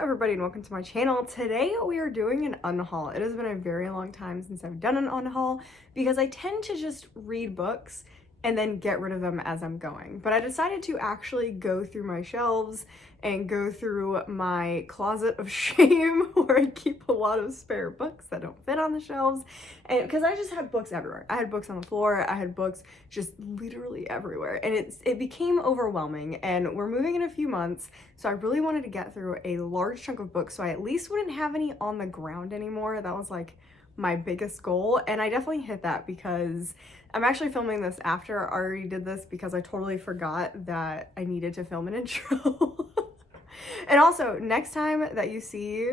everybody and welcome to my channel. Today we are doing an unhaul. It has been a very long time since I've done an unhaul because I tend to just read books and then get rid of them as I'm going. But I decided to actually go through my shelves and go through my closet of shame where I keep a lot of spare books that don't fit on the shelves. And because I just had books everywhere. I had books on the floor, I had books just literally everywhere. And it became overwhelming, and we're moving in a few months. So I really wanted to get through a large chunk of books so I at least wouldn't have any on the ground anymore. That was like my biggest goal, and I definitely hit that because I'm actually filming this after I already did this because I totally forgot that I needed to film an intro. And also, next time that you see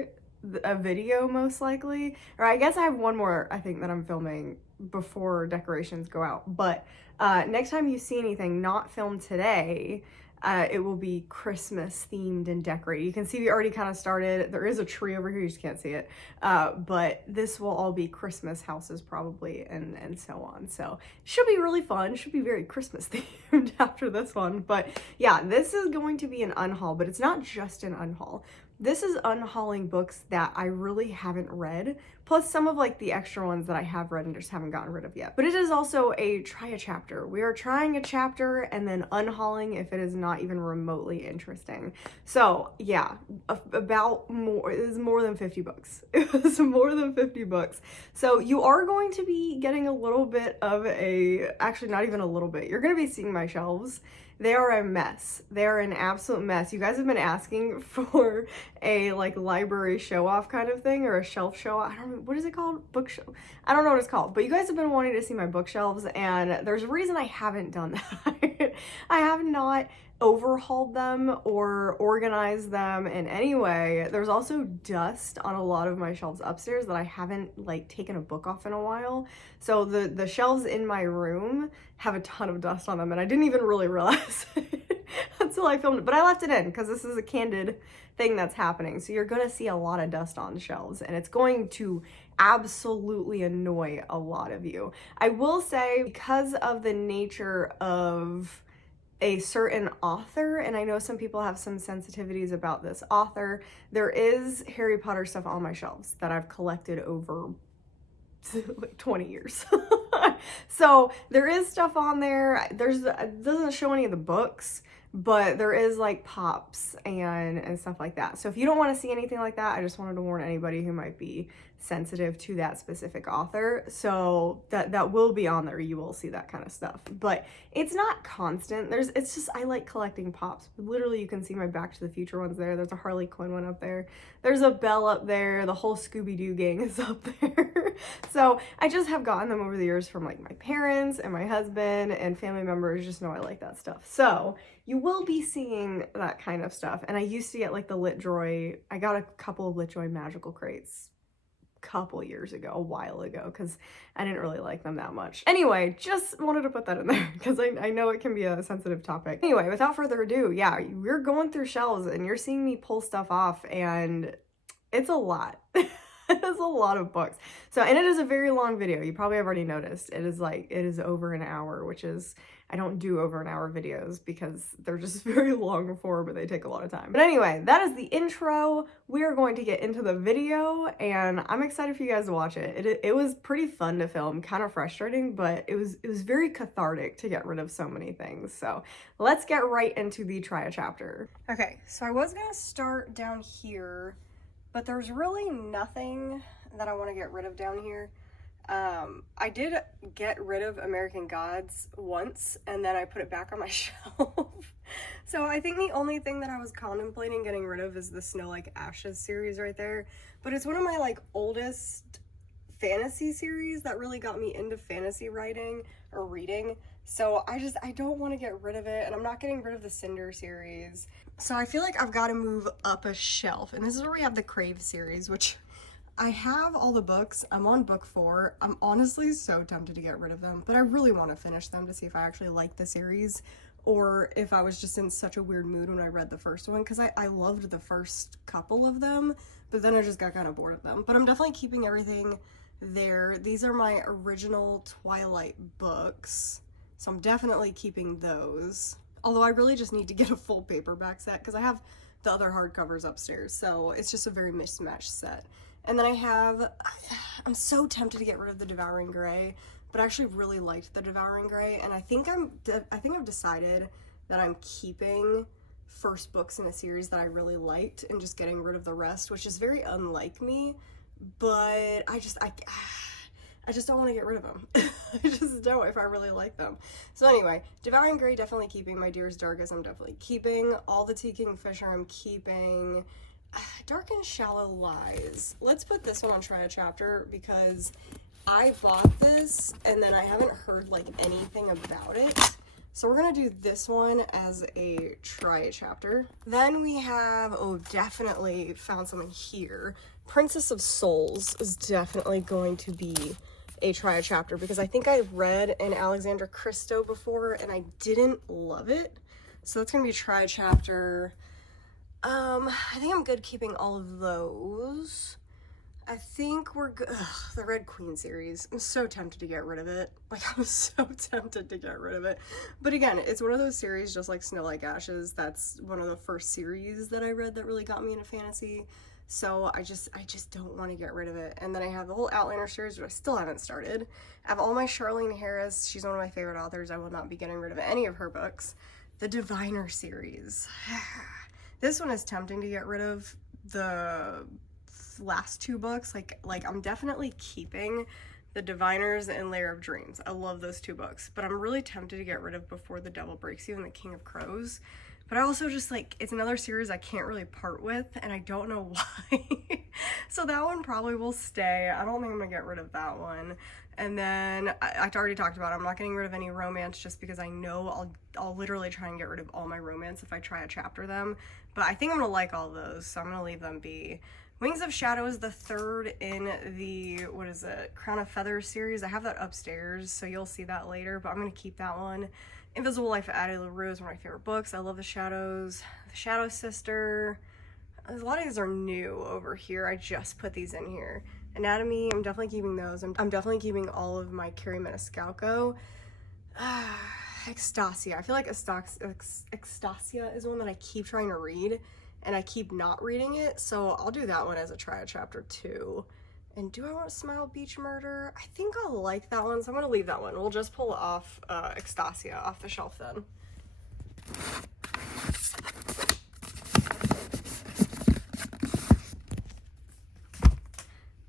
a video, most likely, or I guess I have one more, I think, that I'm filming before decorations go out, but next time you see anything not filmed today, it will be Christmas themed and decorated. You can see we already kind of started. There is a tree over here, you just can't see it. But this will all be Christmas houses probably, and so on. So it should be really fun. It should be very Christmas themed after this one. But yeah, this is going to be an unhaul, but it's not just an unhaul. This is unhauling books that I really haven't read, plus some of like the extra ones that I have read and just haven't gotten rid of yet. But it is also a try a chapter. We are trying a chapter and then unhauling if it is not even remotely interesting. So yeah, it is more than 50 books. It was more than 50 books. So you are going to be getting a little bit of actually not even a little bit, you're going to be seeing my shelves. They are a mess. They are an absolute mess. You guys have been asking for a like library show off kind of thing, or a shelf show off. I don't know, what is it called? Bookshelf. I don't know what it's called, but you guys have been wanting to see my bookshelves, and there's a reason I haven't done that. I have not overhauled them or organized them in any way. There's also dust on a lot of my shelves upstairs that I haven't like taken a book off in a while. So the shelves in my room have a ton of dust on them, and I didn't even really realize it until I filmed it, but I left it in because this is a candid thing that's happening. So you're gonna see a lot of dust on shelves, and it's going to absolutely annoy a lot of you. I will say, because of the nature of a certain author, and I know some people have some sensitivities about this author, there is Harry Potter stuff on my shelves that I've collected over like 20 years. So there is stuff on there. It doesn't show any of the books, but there is like pops and stuff like that. So if you don't want to see anything like that, I just wanted to warn anybody who might be sensitive to that specific author. So that will be on there. You will see that kind of stuff, but it's not constant. It's just, I like collecting pops. Literally, you can see my Back to the Future ones there. There's a Harley Quinn one up there. There's a Belle up there. The whole Scooby-Doo gang is up there. So I just have gotten them over the years from like my parents and my husband, and family members just know I like that stuff. So you will be seeing that kind of stuff. And I used to get like the LitJoy. I got a couple of LitJoy magical crates couple years ago, a while ago, because I didn't really like them that much. Anyway, just wanted to put that in there because I know it can be a sensitive topic. Anyway, without further ado, yeah, we're going through shelves and you're seeing me pull stuff off, and it's a lot. It's a lot of books. So, and it is a very long video. You probably have already noticed. It is over an hour, which is, I don't do over an hour videos because they're just very long form, but they take a lot of time. But anyway, that is the intro. We are going to get into the video, and I'm excited for you guys to watch it. It was pretty fun to film, kind of frustrating, but it was very cathartic to get rid of so many things. So let's get right into the try a chapter. Okay, so I was gonna start down here, but there's really nothing that I want to get rid of down here. I did get rid of American Gods once, and then I put it back on my shelf. So I think the only thing that I was contemplating getting rid of is the Snow Like Ashes series right there. But it's one of my like oldest fantasy series that really got me into fantasy writing or reading. So I don't want to get rid of it, and I'm not getting rid of the Cinder series. So I feel like I've got to move up a shelf, and this is where we have the Crave series, which I have all the books. I'm on book 4. I'm honestly so tempted to get rid of them, but I really want to finish them to see if I actually like the series, or if I was just in such a weird mood when I read the first one, because I loved the first couple of them, but then I just got kind of bored of them. But I'm definitely keeping everything there. These are my original Twilight books, so I'm definitely keeping those. Although I really just need to get a full paperback set, because I have the other hardcovers upstairs, so it's just a very mismatched set. And then I'm so tempted to get rid of the Devouring Grey, but I actually really liked the Devouring Grey, and I think I've decided that I'm keeping first books in a series that I really liked and just getting rid of the rest, which is very unlike me, but I just don't want to get rid of them. I just don't, if I really like them. So anyway, Devouring Grey definitely keeping. My Dearest Darkest I'm definitely keeping. All the Tea Kingfisher I'm keeping. Dark and Shallow Lies. Let's put this one on Try a Chapter because I bought this and then I haven't heard like anything about it. So we're gonna do this one as a Try a Chapter. Then we have, oh, definitely found someone here. Princess of Souls is definitely going to be a Try a Chapter because I think I read an Alexandra Christo before and I didn't love it. So that's gonna be a Try a Chapter. I think I'm good keeping all of those. I think we're good. The Red Queen series. I'm so tempted to get rid of it. Like, I'm so tempted to get rid of it. But again, it's one of those series just like Snow Like Ashes. That's one of the first series that I read that really got me into fantasy. So I just don't want to get rid of it. And then I have the whole Outlander series, which I still haven't started. I have all my Charlene Harris. She's one of my favorite authors. I will not be getting rid of any of her books. The Diviner series. This one is tempting to get rid of. The last two books, like I'm definitely keeping the Diviners and Lair of Dreams. I love those two books, but I'm really tempted to get rid of Before the Devil Breaks You and The King of Crows. But I also just like, it's another series I can't really part with, and I don't know why. So that one probably will stay. I don't think I'm gonna get rid of that one. And then I already talked about it. I'm not getting rid of any romance just because I know I'll literally try and get rid of all my romance if I try a chapter them. But I think I'm gonna like all those, so I'm gonna leave them be. Wings of Shadow is the third in the, what is it, Crown of Feathers series. I have that upstairs, so you'll see that later, but I'm gonna keep that one. Invisible Life of Addie LaRue is one of my favorite books. I love The Shadows. The Shadow Sister. A lot of these are new over here. I just put these in here. Anatomy, I'm definitely keeping those. I'm definitely keeping all of my Carrie Maniscalco. Extasia. I feel like Extasia is one that I keep trying to read, and I keep not reading it, so I'll do that one as a Try a Chapter too. And do I want Smile Beach Murder? I think I'll like that one, so I'm gonna leave that one. We'll just pull off Extasia off the shelf then.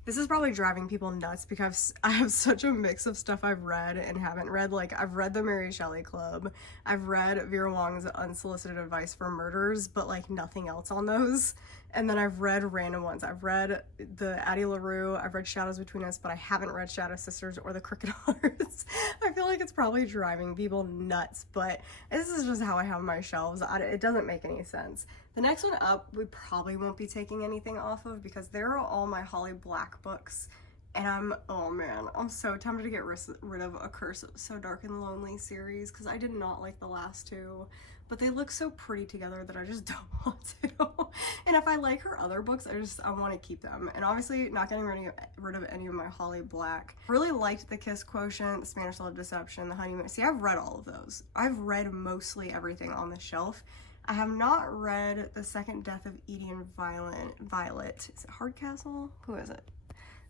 This is probably driving people nuts because I have such a mix of stuff I've read and haven't read. Like, I've read the Mary Shelley Club. I've read Vera Wong's Unsolicited Advice for Murders, but like nothing else on those. And then I've read random ones. I've read the Addie LaRue. I've read Shadows Between Us, but I haven't read Shadow Sisters or The Crooked Hearts. I feel like it's probably driving people nuts, but this is just how I have my shelves. It doesn't make any sense. The next one up, we probably won't be taking anything off of because there are all my Holly Black books. And oh man, I'm so tempted to get rid of A Curse of So Dark and Lonely series because I did not like the last two. But they look so pretty together that I just don't want to. And if I like her other books, I want to keep them. And obviously not getting rid of any of my Holly Black. Really liked The Kiss Quotient, The Spanish Love Deception, The Honeymoon. See, I've read all of those. I've read mostly everything on the shelf. I have not read The Second Death of Edie and Violet. Is it Hardcastle? Who is it?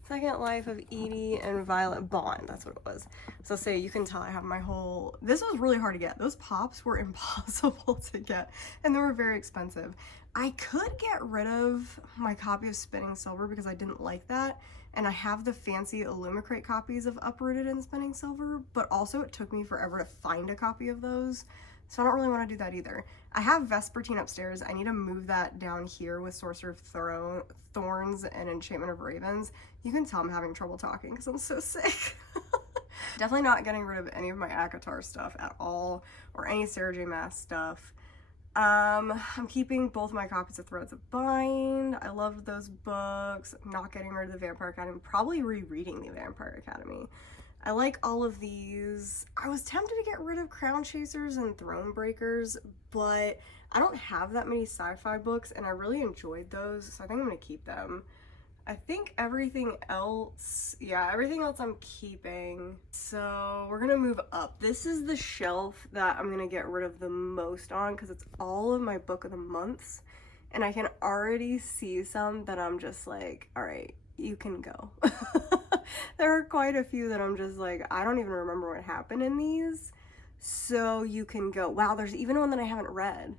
Second Life of Edie and Violet Bond, that's what it was. So say you can tell I have my whole, this was really hard to get. Those pops were impossible to get and they were very expensive. I could get rid of my copy of Spinning Silver because I didn't like that. And I have the fancy Illumicrate copies of Uprooted and Spinning Silver, but also it took me forever to find a copy of those. So I don't really want to do that either. I have Vespertine upstairs. I need to move that down here with Sorcerer of Thorns and Enchantment of Ravens. You can tell I'm having trouble talking because I'm so sick. Definitely not getting rid of any of my ACOTAR stuff at all or any Sarah J Maas stuff. I'm keeping both my copies of Threads of Bind. I loved those books. Not getting rid of the Vampire Academy. Probably rereading the Vampire Academy. I like all of these. I was tempted to get rid of Crown Chasers and Throne Breakers, but I don't have that many sci-fi books and I really enjoyed those, so I think I'm gonna keep them. I think everything else, yeah, everything else I'm keeping. So we're gonna move up. This is the shelf that I'm gonna get rid of the most on because it's all of my book of the months. and I can already see some that I'm just like, all right, you can go. There are quite a few that I'm just like, I don't even remember what happened in these, so you can go. Wow, there's even one that I haven't read.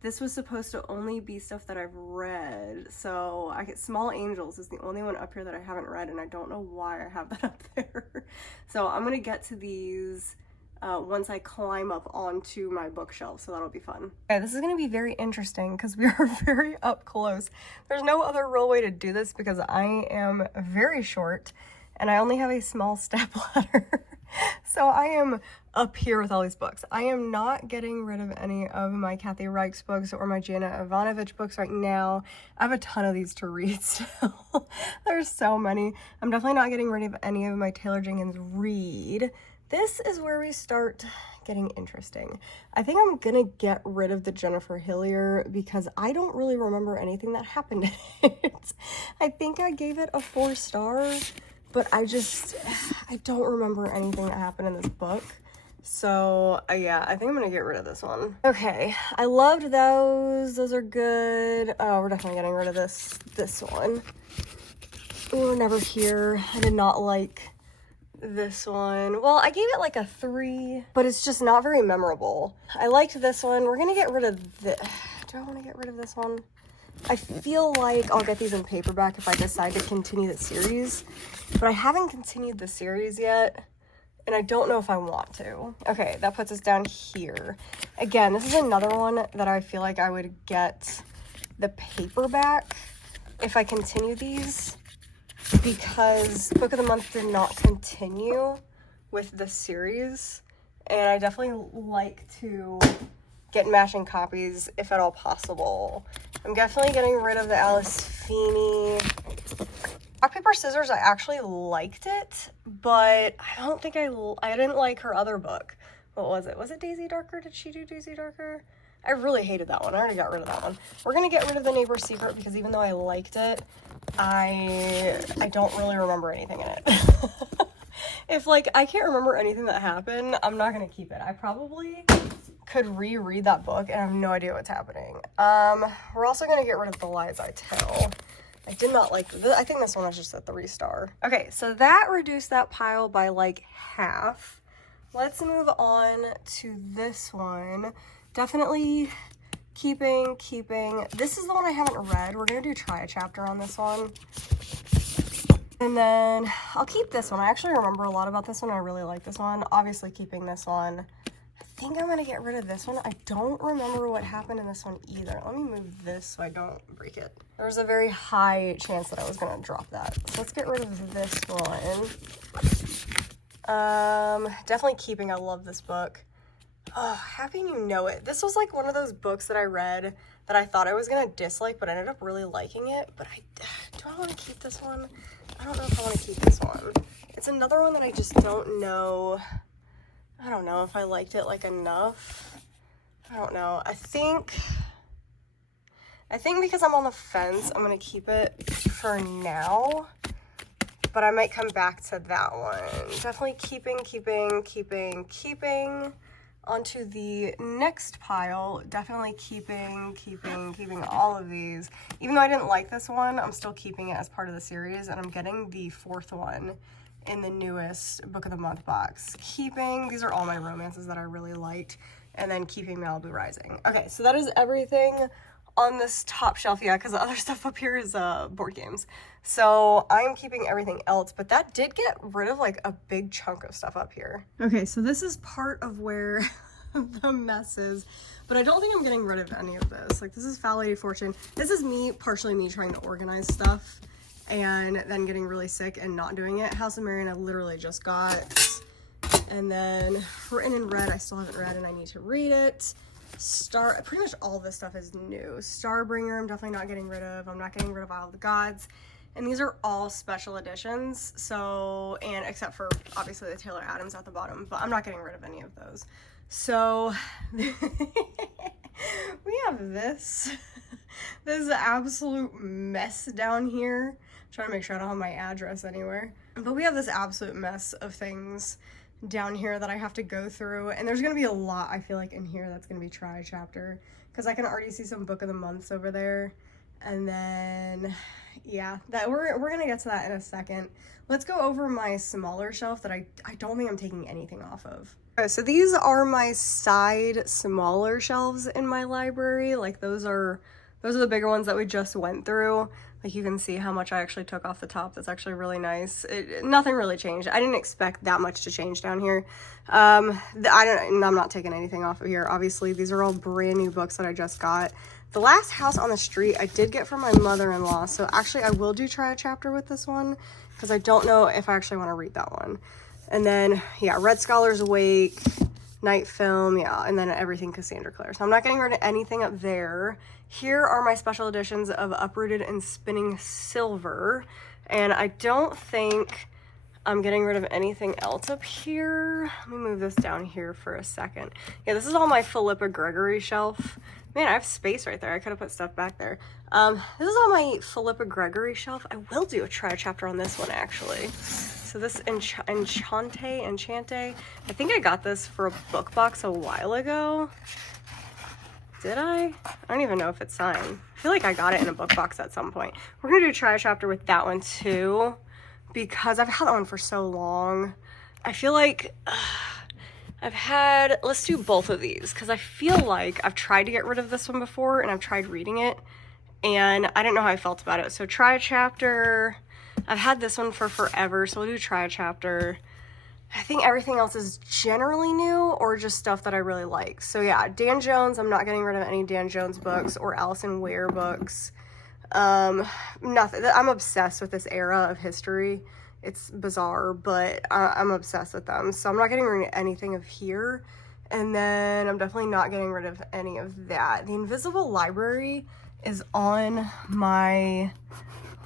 This was supposed to only be stuff that I've read, so I get Small Angels is the only one up here that I haven't read, and I don't know why I have that up there. So I'm gonna get to these once I climb up onto my bookshelf, so that'll be fun. Okay, this is gonna be very interesting because we are very up close. There's no other real way to do this because I am very short and I only have a small step ladder. So I am up here with all these books. I am not getting rid of any of my Kathy Reichs books or my Jana Ivanovich books right now. I have a ton of these to read still. There's so many. I'm definitely not getting rid of any of my Taylor Jenkins Reid. This is where we start getting interesting. I think I'm gonna get rid of the Jennifer Hillier because I don't really remember anything that happened in it. I think I gave it a 4-star, but I don't remember anything that happened in this book. So yeah, I think I'm gonna get rid of this one. Okay, I loved those. Those are good. Oh, we're definitely getting rid of this one. We were never here. I did not like this one. Well, I gave it like a 3, but it's just not very memorable. I liked this one. We're gonna get rid of this. Do I want to get rid of this one? I feel like I'll get these in paperback if I decide to continue the series, but I haven't continued the series yet, and I don't know if I want to. Okay, that puts us down here. Again, this is another one that I feel like I would get the paperback if I continue these, because Book of the Month did not continue with the series, and I definitely like to get matching copies if at all possible. I'm definitely getting rid of the Alice Feeney. Rock, Paper, Scissors, I actually liked it, but I don't think I didn't like her other book. What was it? Was it Daisy Darker? Did she do Daisy Darker? I really hated that one. I already got rid of that one. We're gonna get rid of The Neighbor's Secret because even though I liked it, I don't really remember anything in it. If like I can't remember anything that happened, I'm not gonna keep it. I probably could reread that book and I have no idea what's happening. We're also gonna get rid of The Lies I Tell. I did not like this. I think this one was just a 3-star. Okay, so that reduced that pile by like half. Let's move on to this one. Definitely keeping. This is the one I haven't read. We're gonna try a chapter on this one. And then I'll keep this one. I actually remember a lot about this one. I really like this one. Obviously keeping this one. I think I'm gonna get rid of this one. I don't remember what happened in this one either. Let me move this so I don't break it. There was a very high chance that I was gonna drop that. So let's get rid of this one. Definitely keeping. I love this book. Oh, Happy and You Know It. This was like one of those books that I read that I thought I was gonna dislike, but I ended up really liking it. But do I want to keep this one? I don't know if I want to keep this one. It's another one that I just don't know. I don't know if I liked it like enough. I don't know. I think because I'm on the fence, I'm gonna keep it for now. But I might come back to that one. Definitely keeping. Onto the next pile, definitely keeping all of these. Even though I didn't like this one, I'm still keeping it as part of the series, and I'm getting the 4th one in the newest Book of the Month box. Keeping, these are all my romances that I really liked, and then keeping Malibu Rising. Okay, so that is everything on this top shelf, yeah, because the other stuff up here is board games. So I'm keeping everything else, but that did get rid of like a big chunk of stuff up here. Okay, so this is part of where the mess is, but I don't think I'm getting rid of any of this. Like, this is Foul Lady Fortune. This is partially me trying to organize stuff and then getting really sick and not doing it. House of Marion I literally just got. And then Written in Red I still haven't read and I need to read it. Pretty much all this stuff is new. Starbringer I'm definitely not getting rid of. I'm not getting rid of Isle of the Gods. And these are all special editions, so, and except for obviously the Taylor Adams at the bottom, but I'm not getting rid of any of those. So we have this absolute mess down here. I'm trying to make sure I don't have my address anywhere. But we have this absolute mess of things down here that I have to go through, and there's gonna be a lot, I feel like, in here that's gonna be try chapter, because I can already see some book of the months over there. And then yeah, that we're gonna get to that in a second. Let's go over my smaller shelf that I don't think I'm taking anything off of. Okay, so these are my side smaller shelves in my library. Like those are the bigger ones that we just went through. Like you can see how much I actually took off the top. That's actually really nice. Nothing really changed. I didn't expect that much to change down here. I'm not taking anything off of here. Obviously, these are all brand new books that I just got. The last house on the street I did get from my mother-in-law. So actually I will try a chapter with this one because I don't know if I actually want to read that one. And then, yeah, Red Scholar's Awake, Night Film, yeah, and then Everything Cassandra Clare. So I'm not getting rid of anything up there. Here are my special editions of Uprooted and Spinning Silver. And I don't think I'm getting rid of anything else up here. Let me move this down here for a second. Yeah, this is all my Philippa Gregory shelf. Man, I have space right there. I could have put stuff back there. This is all my Philippa Gregory shelf. I will do a try chapter on this one, actually. So this Enchante, I think I got this for a book box a while ago. Did I? I don't even know if it's signed. I feel like I got it in a book box at some point. We're gonna do a try chapter with that one too, because I've had that one for so long. I feel like let's do both of these, because I feel like I've tried to get rid of this one before and I've tried reading it and I didn't know how I felt about it. So try a chapter. I've had this one for forever, so we'll do try a chapter. I think everything else is generally new or just stuff that I really like. So yeah, Dan Jones, I'm not getting rid of any Dan Jones books or Alison Ware books. Nothing. I'm obsessed with this era of history. It's bizarre, but I'm obsessed with them. So I'm not getting rid of anything of here. And then I'm definitely not getting rid of any of that. The Invisible Library is on my,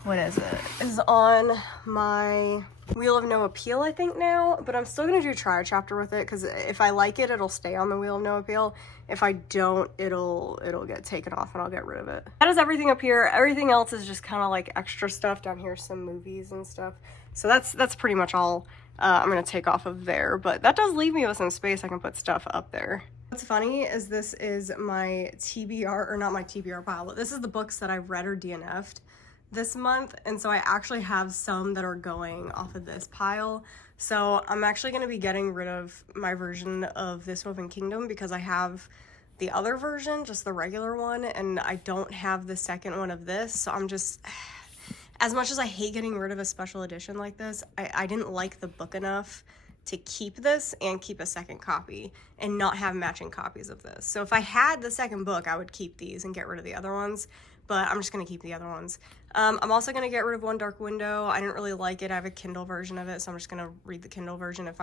what is it? Is on my Wheel of No Appeal, I think now, but I'm still gonna do try a chapter with it because if I like it, it'll stay on the Wheel of No Appeal. If I don't, it'll get taken off and I'll get rid of it. That is everything up here. Everything else is just kind of like extra stuff down here, some movies and stuff. So that's pretty much all I'm gonna take off of there, but that does leave me with some space. I can put stuff up there. What's funny is this is my TBR, or not my TBR pile, but this is the books that I've read or DNF'd this month, and so I actually have some that are going off of this pile. So I'm actually going to be getting rid of my version of This Woven Kingdom because I have the other version, just the regular one, and I don't have the second one of this. So I'm just, as much as I hate getting rid of a special edition like this, I didn't like the book enough to keep this and keep a second copy and not have matching copies of this. So if I had the second book, I would keep these and get rid of the other ones, but I'm just gonna keep the other ones. I'm also gonna get rid of One Dark Window. I didn't really like it. I have a Kindle version of it, so I'm just gonna read the Kindle version if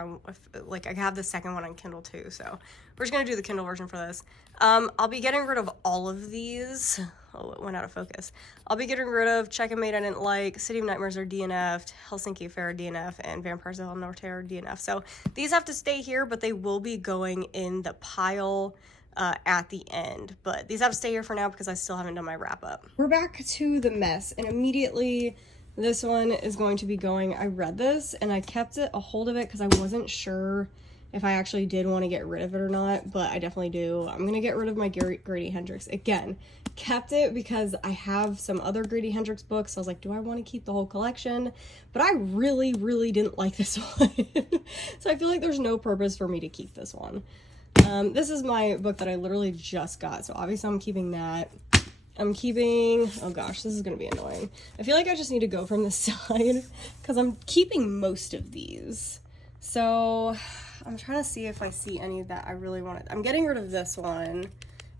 like I have the second one on Kindle too, so we're just gonna do the Kindle version for this. I'll be getting rid of all of these. Oh, it went out of focus. I'll be getting rid of Check and Mate I didn't like, City of Nightmares are DNF'd, Helsinki Affair are DNF, and Vampires of El Norte are DNF. So these have to stay here, but they will be going in the pile at the end. But these have to stay here for now because I still haven't done my wrap up. We're back to the mess, and immediately this one is going to be going. I read this and I kept a hold of it because I wasn't sure if I actually did want to get rid of it or not, but I definitely do. I'm going to get rid of my Grady Hendrix. Again, kept it because I have some other Grady Hendrix books. I was like, do I want to keep the whole collection? But I really, really didn't like this one. So I feel like there's no purpose for me to keep this one. This is my book that I literally just got, so obviously I'm keeping that. I'm keeping, oh gosh, this is going to be annoying. I feel like I just need to go from the side because I'm keeping most of these. So I'm trying to see if I see any that I really wanted. I'm getting rid of this one.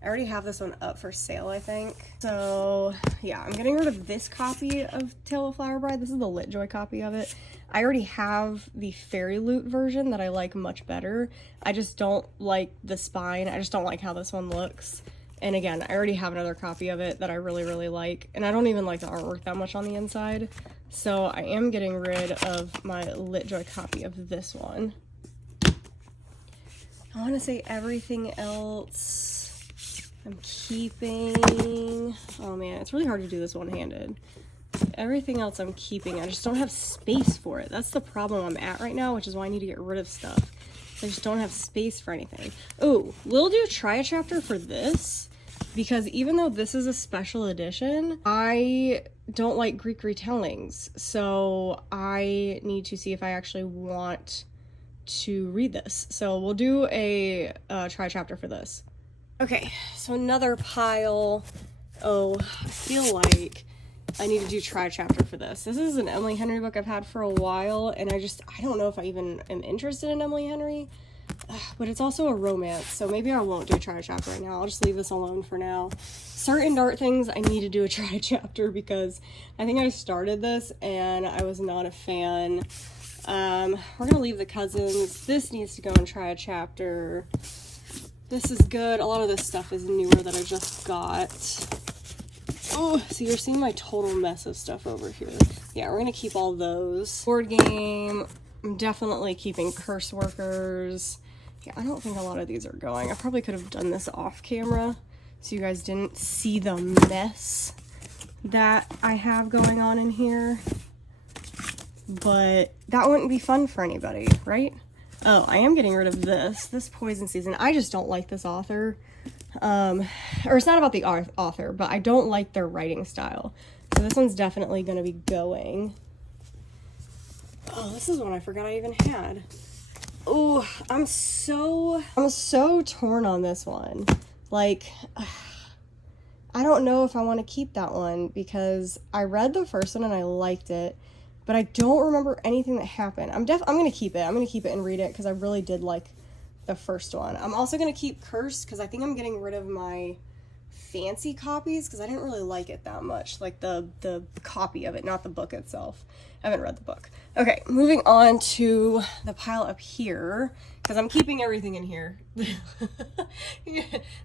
I already have this one up for sale, I think. So yeah, I'm getting rid of this copy of Tale of Flower Bride. This is the Litjoy copy of it. I already have the Fairy Loot version that I like much better. I just don't like the spine. I just don't like how this one looks. And again, I already have another copy of it that I really, really like. And I don't even like the artwork that much on the inside. So I am getting rid of my Litjoy copy of this one. I want to say everything else I'm keeping. Oh man, it's really hard to do this one-handed. Everything else I'm keeping. I just don't have space for it. That's the problem I'm at right now, which is why I need to get rid of stuff. I just don't have space for anything. Oh, we'll do try a chapter for this, because even though this is a special edition, I don't like Greek retellings. So I need to see if I actually want to read this. So we'll do a try chapter for this. Okay, so another pile. Oh, I feel like I need to do try chapter for this. This is an Emily Henry book I've had for a while, and I don't know if I even am interested in Emily Henry, but it's also a romance, so maybe I won't do a try chapter right now. I'll just leave this alone for now. Certain Dart things, I need to do a try chapter because I think I started this and I was not a fan. We're gonna leave the cousins. This needs to go and try a chapter. This is good. A lot of this stuff is newer that I just got. Oh, so you're seeing my total mess of stuff over here. Yeah, we're gonna keep all those. Board game, I'm definitely keeping Curse Workers. Yeah, I don't think a lot of these are going. I probably could have done this off camera so you guys didn't see the mess that I have going on in here. But that wouldn't be fun for anybody, right? Oh, I am getting rid of this Poison Season. I just don't like this author. Or it's not about the author, but I don't like their writing style. So this one's definitely going to be going. Oh, this is one I forgot I even had. Oh, I'm so torn on this one. Like, I don't know if I want to keep that one because I read the first one and I liked it, but I don't remember anything that happened. I'm going to keep it. I'm going to keep it and read it because I really did like the first one. I'm also going to keep Cursed because I think I'm getting rid of my fancy copies because I didn't really like it that much. Like the copy of it, not the book itself. I haven't read the book. Okay, moving on to the pile up here because I'm keeping everything in here.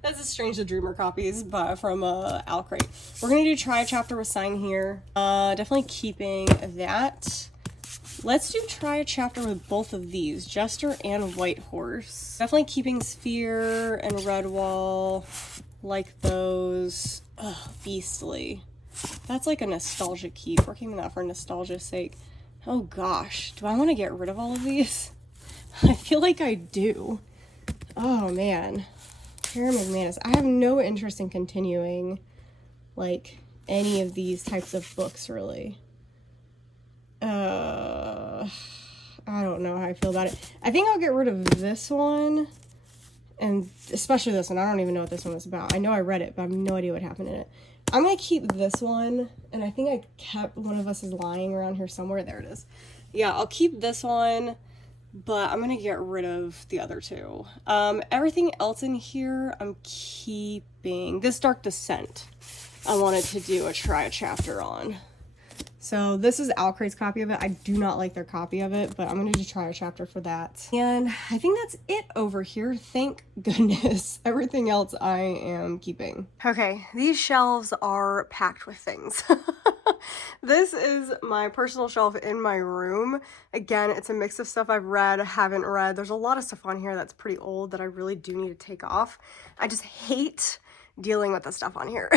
That's a Strange the Dreamer copies from Alcrate. We're going to do try a chapter with Sign here. Definitely keeping that. Let's do try a chapter with both of these, Jester and White Horse. Definitely keeping Sphere and Redwall, like those. Ugh, Beastly. That's like a nostalgia keep. We're keeping that for nostalgia's sake. Oh gosh, do I want to get rid of all of these? I feel like I do. Oh man. Karen McManus. I have no interest in continuing, like, any of these types of books, really. I don't know how I feel about it. I think I'll get rid of this one, and especially this one. I don't even know what this one was about. I know I read it, but I have no idea what happened in it. I'm going to keep this one, and I think I kept one of us is lying around here somewhere. There it is. Yeah, I'll keep this one, but I'm going to get rid of the other two. Everything else in here, I'm keeping. This Dark Descent, I wanted to do a try a chapter on. So this is Alcrate's copy of it. I do not like their copy of it, but I'm going to try a chapter for that. And I think that's it over here. Thank goodness. Everything else I am keeping. Okay, these shelves are packed with things. This is my personal shelf in my room. Again, it's a mix of stuff I've read, haven't read. There's a lot of stuff on here that's pretty old that I really do need to take off. I just hate dealing with the stuff on here.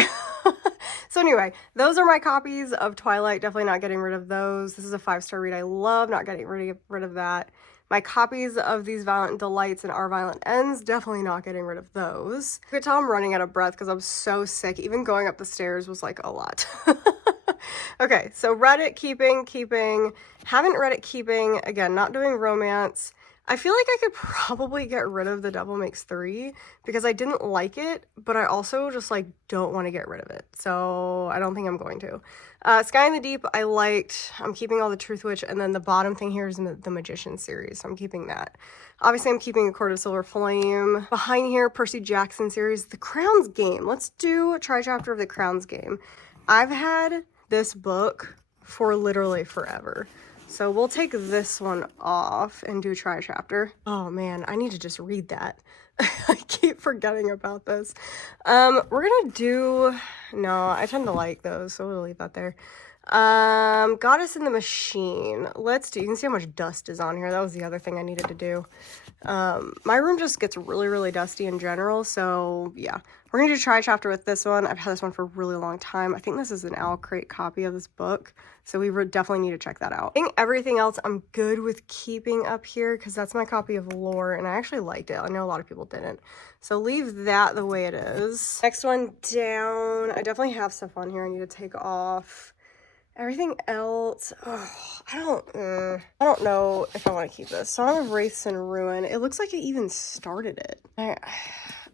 So anyway, those are my copies of Twilight. Definitely not getting rid of those. This is a 5-star read. I love not getting rid of that. My copies of these Violent Delights and Our Violent Ends, definitely not getting rid of those. You could tell I'm running out of breath because I'm so sick. Even going up the stairs was like a lot. Okay, so read it, keeping. Haven't read it, keeping. Again, not doing romance. I feel like I could probably get rid of The Devil Makes 3 because I didn't like it, but I also just like don't want to get rid of it. So I don't think I'm going to. Sky in the Deep, I liked. I'm keeping all the Truth Witch, and then the bottom thing here is in the Magician series, so I'm keeping that. Obviously, I'm keeping A Court of Silver Flame. Behind here, Percy Jackson series, The Crown's Game. Let's do a try chapter of The Crown's Game. I've had this book for literally forever. So we'll take this one off and do try a chapter. Oh man, I need to just read that. I keep forgetting about this. We're gonna do, no, I tend to like those, so we'll leave that there. Goddess in the Machine. Let's do, you can see how much dust is on here. That was the other thing I needed to do. My room just gets really, really dusty in general, so yeah. We're gonna do try a chapter with this one. I've had this one for a really long time. I think this is an Owl Crate copy of this book, so we definitely need to check that out. I think everything else I'm good with keeping up here, because that's my copy of Lore, and I actually liked it. I know a lot of people didn't. So leave that the way it is. Next one down. I definitely have stuff on here I need to take off. Everything else, I don't know if I want to keep this. Song of Wraiths and Ruin. It looks like I even started it.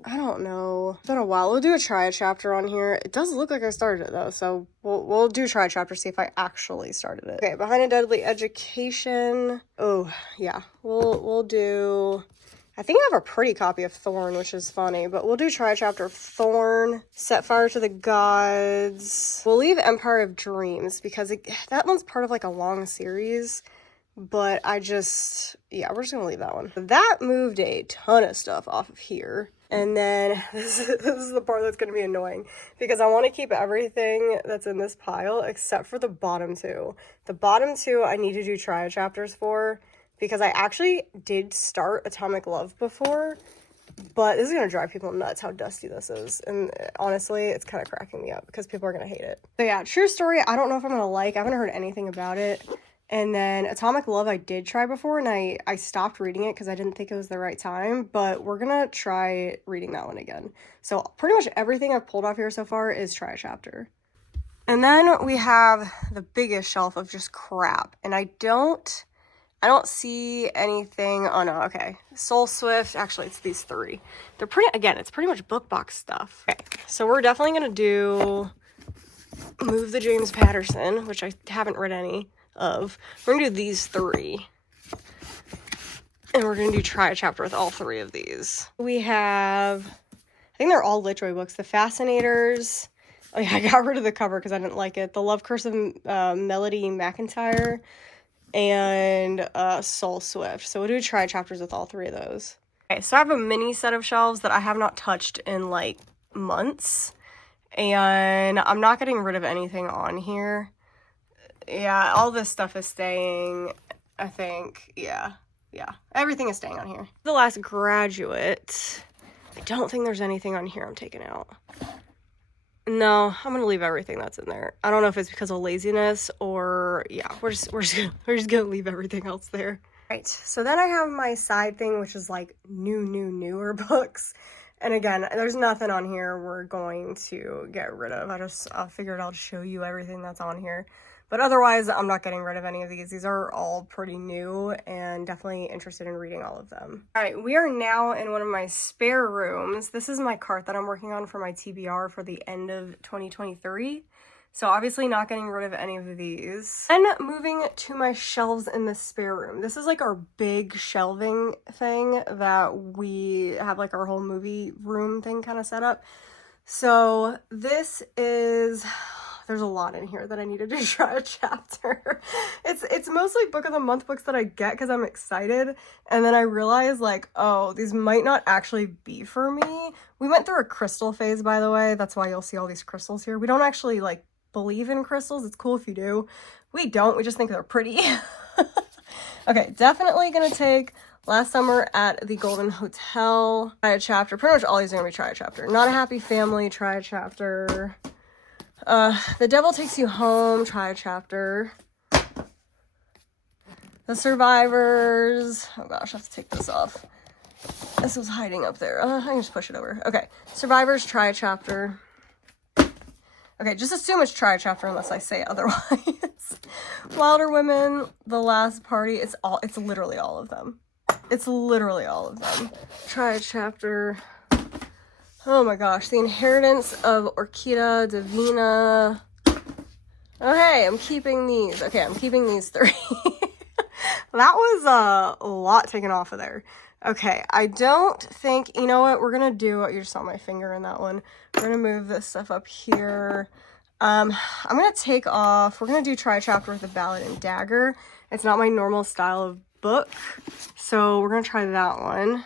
I don't know. It's been a while. We'll do a try a chapter on here. It does look like I started it though, so we'll do a try a chapter, see if I actually started it. Okay, Behind a Deadly Education. Oh yeah, we'll do. I think I have a pretty copy of Thorn, which is funny, but we'll do try a chapter of Thorn. Set Fire to the Gods. We'll leave Empire of Dreams because that one's part of like a long series, but we're just gonna leave that one. That moved a ton of stuff off of here. And then this is the part that's gonna be annoying because I want to keep everything that's in this pile except for the bottom two. The bottom two I need to do try a chapters for, because I actually did start Atomic Love before, but this is going to drive people nuts how dusty this is. And honestly, it's kind of cracking me up because people are going to hate it. So yeah, True Story, I don't know if I'm going to like. I haven't heard anything about it. And then Atomic Love I did try before, and I stopped reading it because I didn't think it was the right time. But we're going to try reading that one again. So pretty much everything I've pulled off here so far is try a chapter. And then we have the biggest shelf of just crap. And I don't see anything. Oh no, okay. Soul Swift, actually it's these three. They're it's pretty much book box stuff. Okay, so we're definitely gonna do Move the James Patterson, which I haven't read any of. We're gonna do these three. And we're gonna do try a chapter with all three of these. We have, I think they're all Litjoy books. The Fascinators. Oh yeah, I got rid of the cover because I didn't like it. The Love Curse of Melody McIntyre. And Soul Swift. So we'll do try chapters with all three of those. Okay, so I have a mini set of shelves that I have not touched in like months, and I'm not getting rid of anything on here. Yeah, all this stuff is staying, I think. Yeah, everything is staying on here. The Last Graduate. I don't think there's anything on here I'm taking out. No, I'm gonna leave everything that's in there. I don't know if it's because of laziness or yeah, we're just gonna leave everything else there. Right, so then I have my side thing, which is like newer books. And again, there's nothing on here we're going to get rid of. I figured I'll show you everything that's on here. But otherwise, I'm not getting rid of any of these. These are all pretty new and definitely interested in reading all of them. All right, we are now in one of my spare rooms. This is my cart that I'm working on for my TBR for the end of 2023. So obviously not getting rid of any of these. And moving to my shelves in the spare room. This is like our big shelving thing that we have like our whole movie room thing kind of set up. So this is... There's a lot in here that I needed to try a chapter. It's mostly book of the month books that I get because I'm excited. And then I realized like, oh, these might not actually be for me. We went through a crystal phase, by the way. That's why you'll see all these crystals here. We don't actually like believe in crystals. It's cool if you do. We don't. We just think they're pretty. Okay, definitely gonna take Last Summer at the Golden Hotel. Try a chapter. Pretty much all these are gonna be try a chapter. Not a Happy Family, try a chapter. The Devil Takes You Home, try a chapter. The Survivors. Oh gosh, I have to take this off. This was hiding up there. I can just push it over. Okay, Survivors, try a chapter. Okay, just assume it's try a chapter unless I say otherwise. Wilder Women, The Last Party. It's literally all of them. It's literally all of them. Try a chapter. Oh my gosh, The Inheritance of Orchida Divina. Okay, I'm keeping these. Okay, I'm keeping these three. That was a lot taken off of there. Okay, I don't think, you know what, we're gonna do, you just saw my finger in that one. We're gonna move this stuff up here. I'm gonna take off, we're gonna do try a chapter with the Ballad and Dagger. It's not my normal style of book, so we're gonna try that one.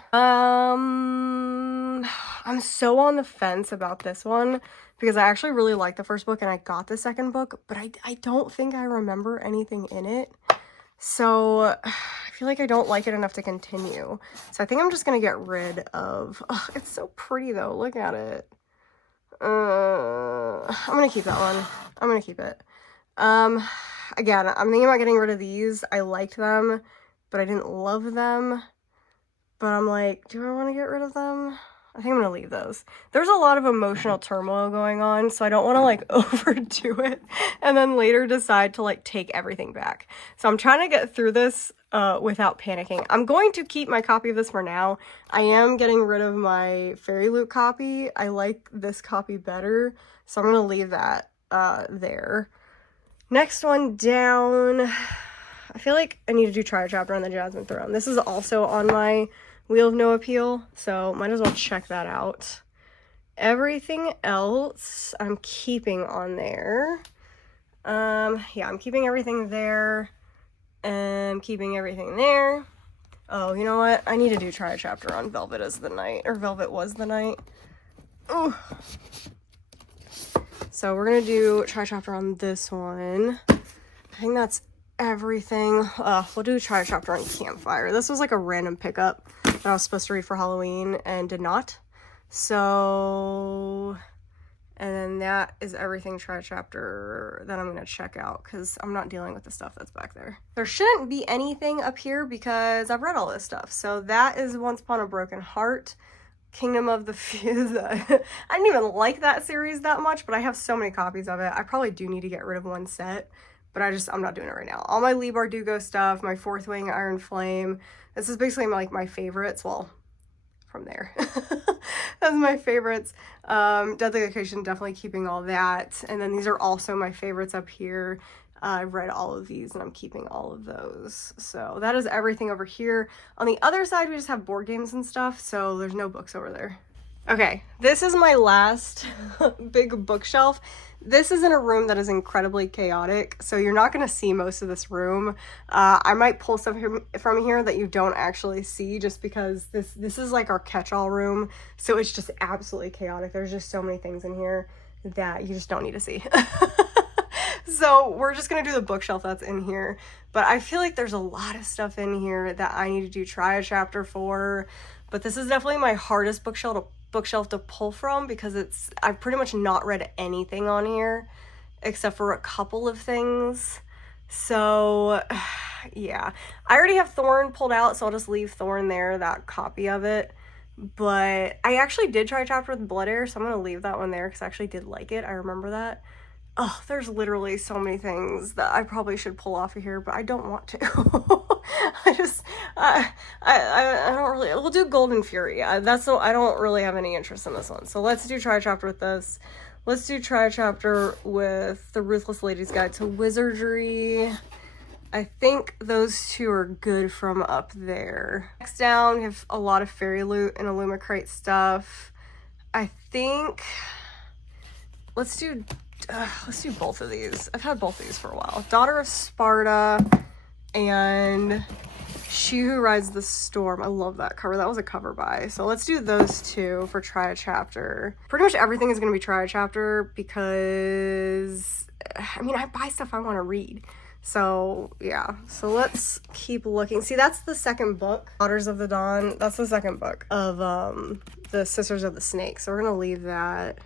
I'm so on the fence about this one because I actually really liked the first book and I got the second book, but I don't think I remember anything in it. So I feel like I don't like it enough to continue. So I think I'm just going to get rid of, oh, it's so pretty though. Look at it. I'm going to keep that one. I'm going to keep it. Again, I'm thinking about getting rid of these. I liked them, but I didn't love them. But I'm like, do I want to get rid of them? I think I'm going to leave those. There's a lot of emotional turmoil going on, so I don't want to like overdo it and then later decide to like take everything back. So I'm trying to get through this without panicking. I'm going to keep my copy of this for now. I am getting rid of my Fairy Loot copy. I like this copy better, so I'm going to leave that there. Next one down, I feel like I need to do Try a Chapter on the Jasmine Throne. This is also on my Wheel of No Appeal, so might as well check that out. Everything else I'm keeping on there. Yeah, I'm keeping everything there. I'm keeping everything there. Oh, you know what? I need to do Try a Chapter on Velvet as the Night, or Velvet Was the Night. Ooh. So we're gonna do Try a Chapter on this one. I think that's everything. We'll do Try a Chapter on Campfire. This was like a random pickup that I was supposed to read for Halloween and did not. So, and then that is everything Try a Chapter that I'm going to check out because I'm not dealing with the stuff that's back there. There shouldn't be anything up here because I've read all this stuff. So that is Once Upon a Broken Heart, Kingdom of the Fuse. I didn't even like that series that much, but I have so many copies of it. I probably do need to get rid of one set, but I'm not doing it right now. All my Lee Bardugo stuff, my Fourth Wing, Iron Flame. This is basically like my favorites. Well, from there. That's my favorites. Deadly Location, definitely keeping all that. And then these are also my favorites up here. I've read all of these and I'm keeping all of those. So that is everything over here. On the other side, we just have board games and stuff. So there's no books over there. Okay, this is my last big bookshelf. This is in a room that is incredibly chaotic, so you're not going to see most of this room. I might pull stuff from here that you don't actually see just because this is like our catch-all room, so it's just absolutely chaotic. There's just so many things in here that you just don't need to see. So we're just going to do the bookshelf that's in here, but I feel like there's a lot of stuff in here that I need to do Try a Chapter for, but this is definitely my hardest bookshelf to pull from because I've pretty much not read anything on here except for a couple of things. So yeah, I already have Thorn pulled out, so I'll just leave Thorn there, that copy of it. But I actually did try a chapter with Blood Air, so I'm gonna leave that one there because I actually did like it. I remember that. Oh, there's literally so many things that I probably should pull off of here, but I don't want to. I don't really, we'll do Golden Fury. I don't really have any interest in this one. So let's do Try a Chapter with this. Let's do Try a Chapter with The Ruthless Lady's Guide to Wizardry. I think those two are good from up there. Next down, we have a lot of Fairy Loot and Illumicrate stuff. I think, let's do both of these. I've had both of these for a while. Daughter of Sparta and She Who Rides the Storm. I love that cover. That was a cover buy. So let's do those two for Try a Chapter. Pretty much everything is going to be Try a Chapter because, I mean, I buy stuff I want to read. So yeah, so let's keep looking. See, that's the second book, Daughters of the Dawn. That's the second book of the Sisters of the Snake. So we're going to leave that.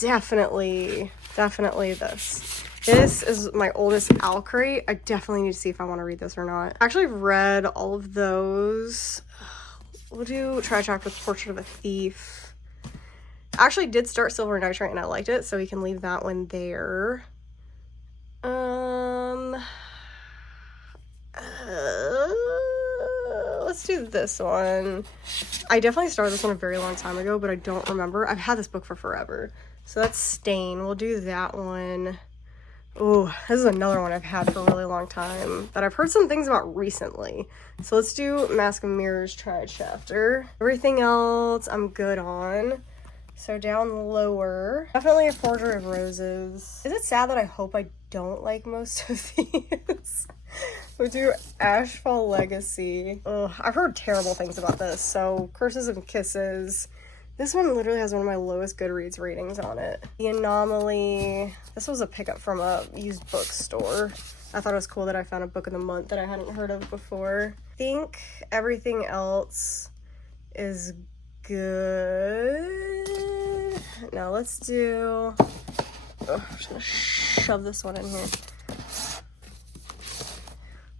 Definitely this. This is my oldest Owl Crate. I definitely need to see if I want to read this or not. I actually read all of those. We'll do Try a Chapter with Portrait of a Thief. I actually did start Silver Nitrate and I liked it, so we can leave that one there. Let's do this one. I definitely started this one a very long time ago, but I don't remember. I've had this book for forever. So that's Stain. We'll do that one. Oh, this is another one I've had for a really long time that I've heard some things about recently. So let's do Mask of Mirrors, Try a Chapter. Everything else I'm good on. So down lower, definitely a Forgery of Roses. Is it sad that I hope I don't like most of these? We'll do Ashfall Legacy. Ugh, I've heard terrible things about this. So Curses and Kisses, This one literally has one of my lowest Goodreads ratings on it. The Anomaly. This was a pickup from a used bookstore. I thought it was cool that I found a book of the month that I hadn't heard of before. I think everything else is good. Now let's do... Oh, I'm just gonna shove this one in here.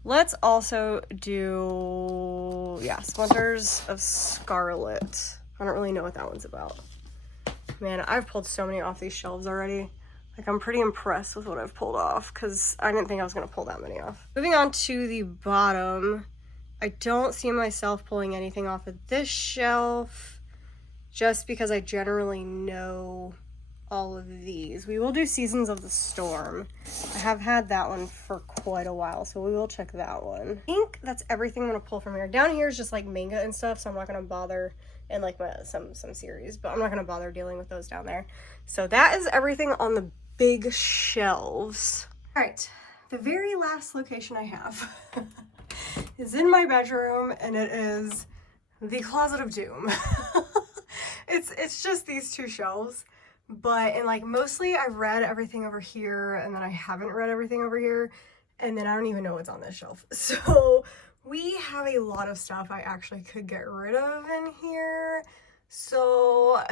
Let's also do, yeah, Splinters of Scarlet. I don't really know what that one's about. Man, I've pulled so many off these shelves already. Like, I'm pretty impressed with what I've pulled off because I didn't think I was going to pull that many off. Moving on to the bottom, I don't see myself pulling anything off of this shelf just because I generally know all of these. We will do Seasons of the Storm. I have had that one for quite a while, so we will check that one. I think that's everything I'm going to pull from here. Down here is just like manga and stuff, so I'm not going to bother, and like some series, but I'm not going to bother dealing with those down there. So that is everything on the big shelves. All right, the very last location I have is in my bedroom, and it is the Closet of Doom. It's just these two shelves, but and like mostly I've read everything over here, and then I haven't read everything over here, and then I don't even know what's on this shelf. So we have a lot of stuff I actually could get rid of in here. So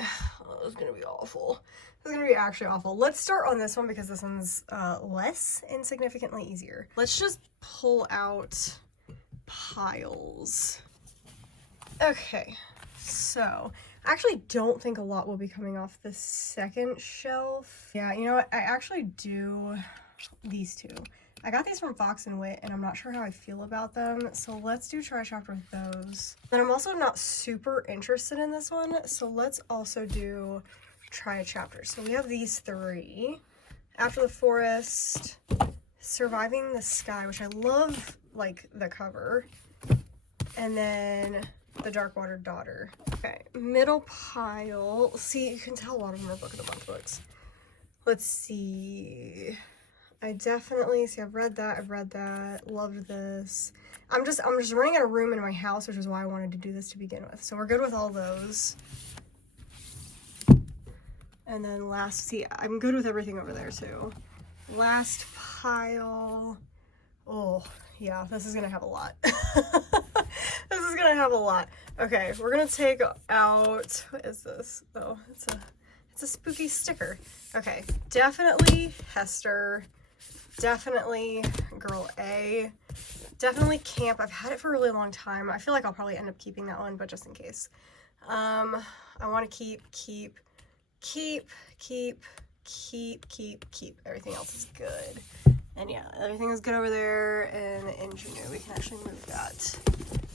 it's gonna be awful. It's gonna be actually awful. Let's start on this one because this one's less and significantly easier. Let's just pull out piles. Okay, so I actually don't think a lot will be coming off the second shelf. Yeah, you know what? I actually do these two. I got these from Fox and Wit, and I'm not sure how I feel about them, so let's do Try Chapter with those. Then I'm also not super interested in this one, so let's also do Try a Chapter. So we have these three. After the Forest, Surviving the Sky, which I love, like, the cover, and then The Darkwater Daughter. Okay, middle pile. See, you can tell a lot of them are Book of the Month books. Let's see. I definitely see. I've read that. Loved this. I'm just running out of room in my house, which is why I wanted to do this to begin with. So we're good with all those. And then last, see, I'm good with everything over there too. Last pile. Oh yeah, this is gonna have a lot. This is gonna have a lot. Okay, we're gonna take out. What is this? Oh, it's a spooky sticker. Okay, definitely Hester. Definitely Girl A. Definitely Camp. I've had it for a really long time. I feel like I'll probably end up keeping that one, but just in case. I want to keep. Everything else is good. And yeah, everything is good over there. And the Ingenue, we can actually move that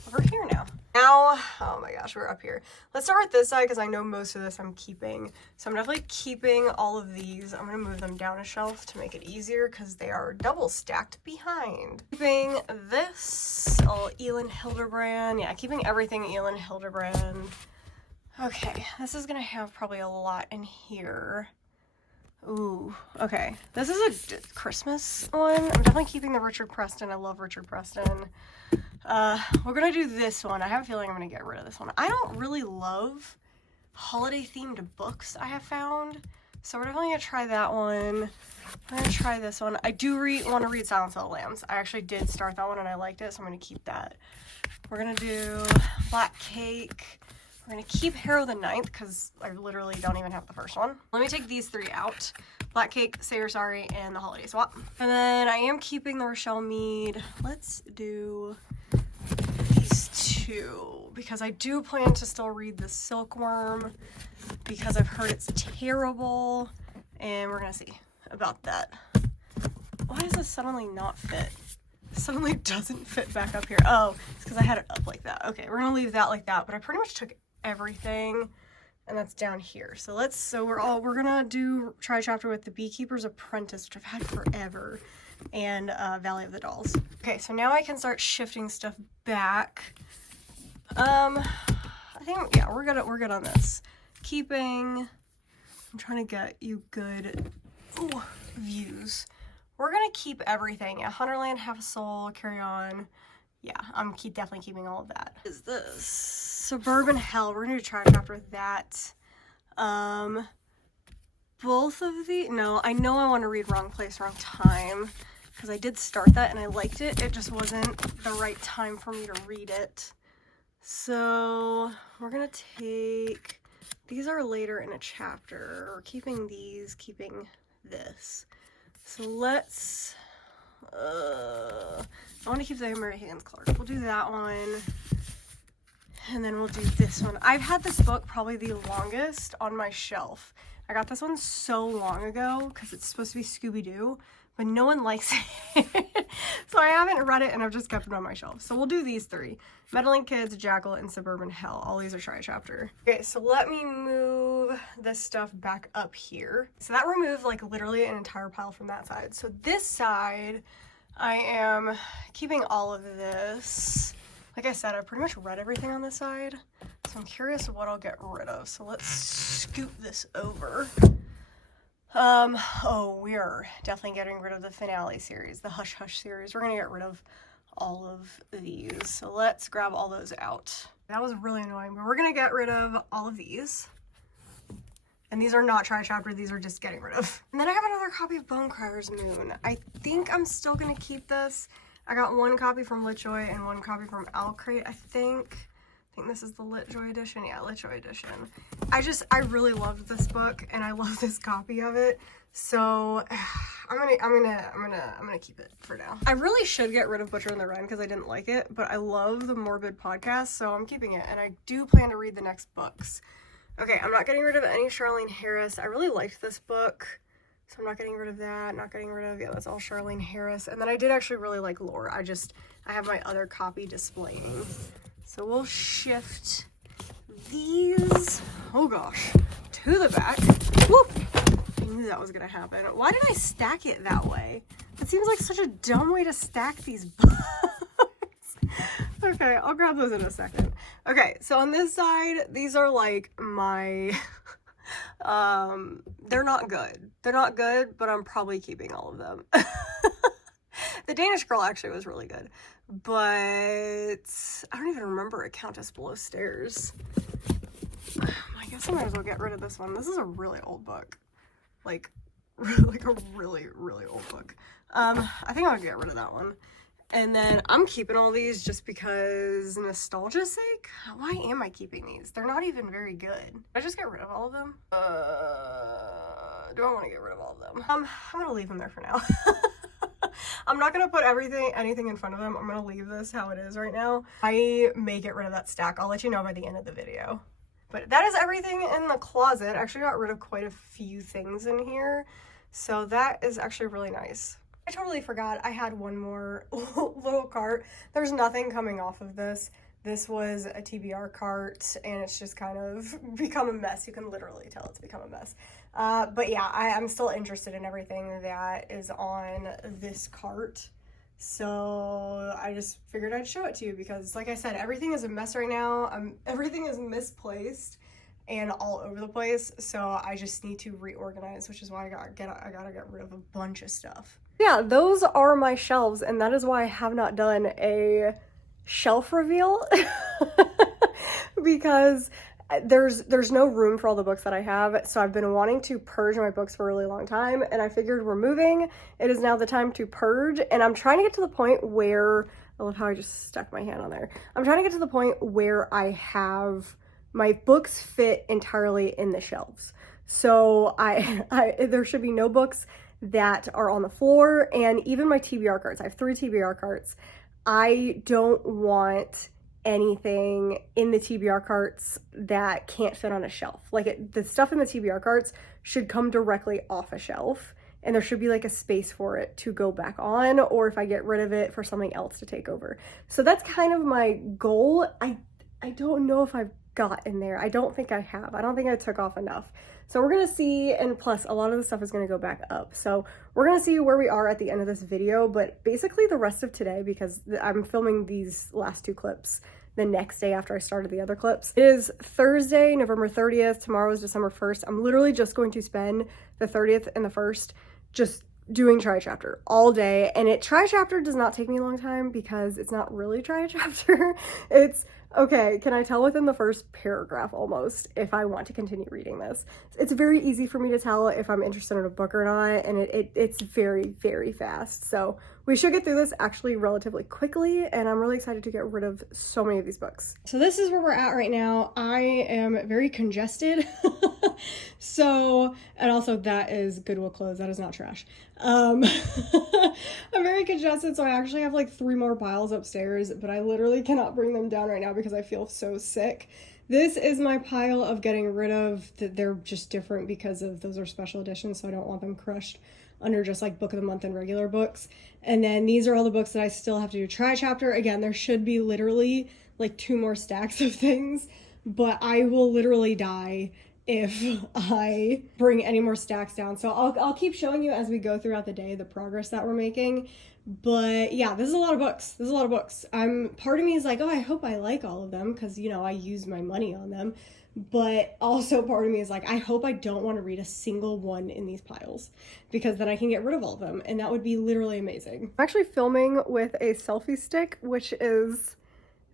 over here now. Now, oh my gosh, we're up here. Let's start with this side because I know most of this I'm keeping. So I'm definitely keeping all of these. I'm going to move them down a shelf to make it easier because they are double stacked behind. Keeping this, all Elin Hilderbrand. Yeah, keeping everything Elin Hilderbrand. Okay, this is going to have probably a lot in here. Ooh, okay. This is a Christmas one. I'm definitely keeping the Richard Preston. I love Richard Preston. We're gonna do this one. I have a feeling I'm gonna get rid of this one. I don't really love holiday themed books, I have found. So we're definitely gonna try that one. I'm gonna try this one. I do want to read Silence of the Lambs. I actually did start that one and I liked it, so I'm gonna keep that. We're gonna do Black Cake. We're gonna keep Harrow the Ninth because I literally don't even have the first one. Let me take these three out. Black Cake, Say You're Sorry, and the Holiday Swap. And then I am keeping the Rochelle Mead. Let's do these two because I do plan to still read the Silkworm because I've heard it's terrible, and we're gonna see about that. Why does this suddenly not fit? Suddenly doesn't fit back up here. Oh, it's because I had it up like that. Okay, we're gonna leave that like that, but I pretty much took everything, and that's down here. So we're gonna do Try a Chapter with The Beekeeper's Apprentice, which I've had forever, and Valley of the Dolls. Okay, so now I can start shifting stuff back. I think, yeah, we're good on this. Keeping, I'm trying to get you good views. We're gonna keep everything. Yeah, Hunterland, Half a Soul, Carry On. Yeah, I'm definitely keeping all of that. Is this Suburban Hell? We're gonna do Try a Chapter with that. Both of the, no, I know I want to read Wrong Place, Wrong Time, because I did start that and I liked it. It just wasn't the right time for me to read it. So we're gonna take, these are later in a chapter. We're keeping these, keeping this. So let's, I want to keep the Mary Higgins Clark. We'll do that one. And then we'll do this one. I've had this book probably the longest on my shelf. I got this one so long ago because it's supposed to be Scooby-Doo, but no one likes it. So I haven't read it and I've just kept it on my shelf. So we'll do these three. Meddling Kids, Jackal, and Suburban Hell. All these are tri-chapter. Okay, so let me move this stuff back up here. So that removed like literally an entire pile from that side. So this side, I am keeping all of this. Like I said, I've pretty much read everything on this side, so I'm curious what I'll get rid of. So let's scoot this over. Oh, we are definitely getting rid of the finale series, the Hush Hush series. We're gonna get rid of all of these. So let's grab all those out. That was really annoying, but we're gonna get rid of all of these. And these are not tri-chapter, these are just getting rid of. And then I have another copy of Bonecryer's Moon. I think I'm still gonna keep this. I got one copy from LitJoy and one copy from Owlcrate, I think. I think this is the LitJoy edition. Yeah, LitJoy edition. I really loved this book and I love this copy of it. So I'm gonna keep it for now. I really should get rid of Butcher and the Wren because I didn't like it, but I love the Morbid podcast, so I'm keeping it. And I do plan to read the next books. Okay, I'm not getting rid of any Charlene Harris. I really liked this book. So I'm not getting rid of that, not getting rid of, yeah, that's all Charlene Harris. And then I did actually really like Lore. I have my other copy displaying. So we'll shift these, oh gosh, to the back. Woo! I knew that was gonna happen. Why did I stack it that way? That seems like such a dumb way to stack these books. Okay, I'll grab those in a second. Okay, so on this side, these are like my... they're not good. They're not good, but I'm probably keeping all of them. The Danish Girl actually was really good, but I don't even remember a Countess Below Stairs. I guess I might as well get rid of this one. This is a really old book. Like a really, really old book. I think I'll get rid of that one. And then I'm keeping all these just because nostalgia's sake. Why am I keeping these? They're not even very good. Did I just get rid of all of them? Do I want to get rid of all of them? I'm gonna leave them there for now. I'm not gonna put anything in front of them. I'm gonna leave this how it is right now. I may get rid of that stack. I'll let you know by the end of the video. But that is everything in the closet. I actually got rid of quite a few things in here. So that is actually really nice. I totally forgot I had one more little cart. There's nothing coming off of this. This was a TBR cart and it's just kind of become a mess. You can literally tell it's become a mess. But yeah, I'm still interested in everything that is on this cart. So I just figured I'd show it to you because like I said, everything is a mess right now. Everything is misplaced and all over the place. So I just need to reorganize, which is why I gotta get rid of a bunch of stuff. Yeah, those are my shelves, and that is why I have not done a shelf reveal because there's no room for all the books that I have. So I've been wanting to purge my books for a really long time, and I figured we're moving. It is now the time to purge, and I'm trying to get to the point where, I love how I just stuck my hand on there. I'm trying to get to the point where I have my books fit entirely in the shelves. So there should be no books that are on the floor, and even my TBR carts. I have 3 TBR carts. I don't want anything in the TBR carts that can't fit on a shelf. Like the stuff in the TBR carts should come directly off a shelf, and there should be like a space for it to go back on, or if I get rid of it, for something else to take over. So that's kind of my goal. I don't know if I've got in there. I don't think I have. I don't think I took off enough. So we're gonna see, and plus a lot of the stuff is gonna go back up. So we're gonna see where we are at the end of this video, but basically the rest of today, because I'm filming these last 2 clips the next day after I started the other clips. It is Thursday, November 30th. Tomorrow is December 1st. I'm literally just going to spend the 30th and the 1st just doing try a chapter all day, and try a chapter does not take me a long time because it's not really try a chapter. It's okay, can I tell within the first paragraph almost if I want to continue reading this? It's very easy for me to tell if I'm interested in a book or not, and it's very, very fast. So we should get through this actually relatively quickly, and I'm really excited to get rid of so many of these books. So this is where we're at right now. I am very congested. So, and also that is Goodwill clothes, that is not trash. I'm very congested, so I actually have like 3 more piles upstairs, but I literally cannot bring them down right now because I feel so sick. This is my pile of getting rid of, they're just different because of those are special editions, so I don't want them crushed under just like book of the month and regular books. And then these are all the books that I still have to do try chapter. Again, there should be literally like 2 more stacks of things, but I will literally die if I bring any more stacks down. So I'll keep showing you as we go throughout the day the progress that we're making. But yeah, this is a lot of books. This is a lot of books. Part of me is like, oh, I hope I like all of them because, you know, I use my money on them. But also part of me is like, I hope I don't want to read a single one in these piles because then I can get rid of all of them, and that would be literally amazing. I'm actually filming with a selfie stick, which is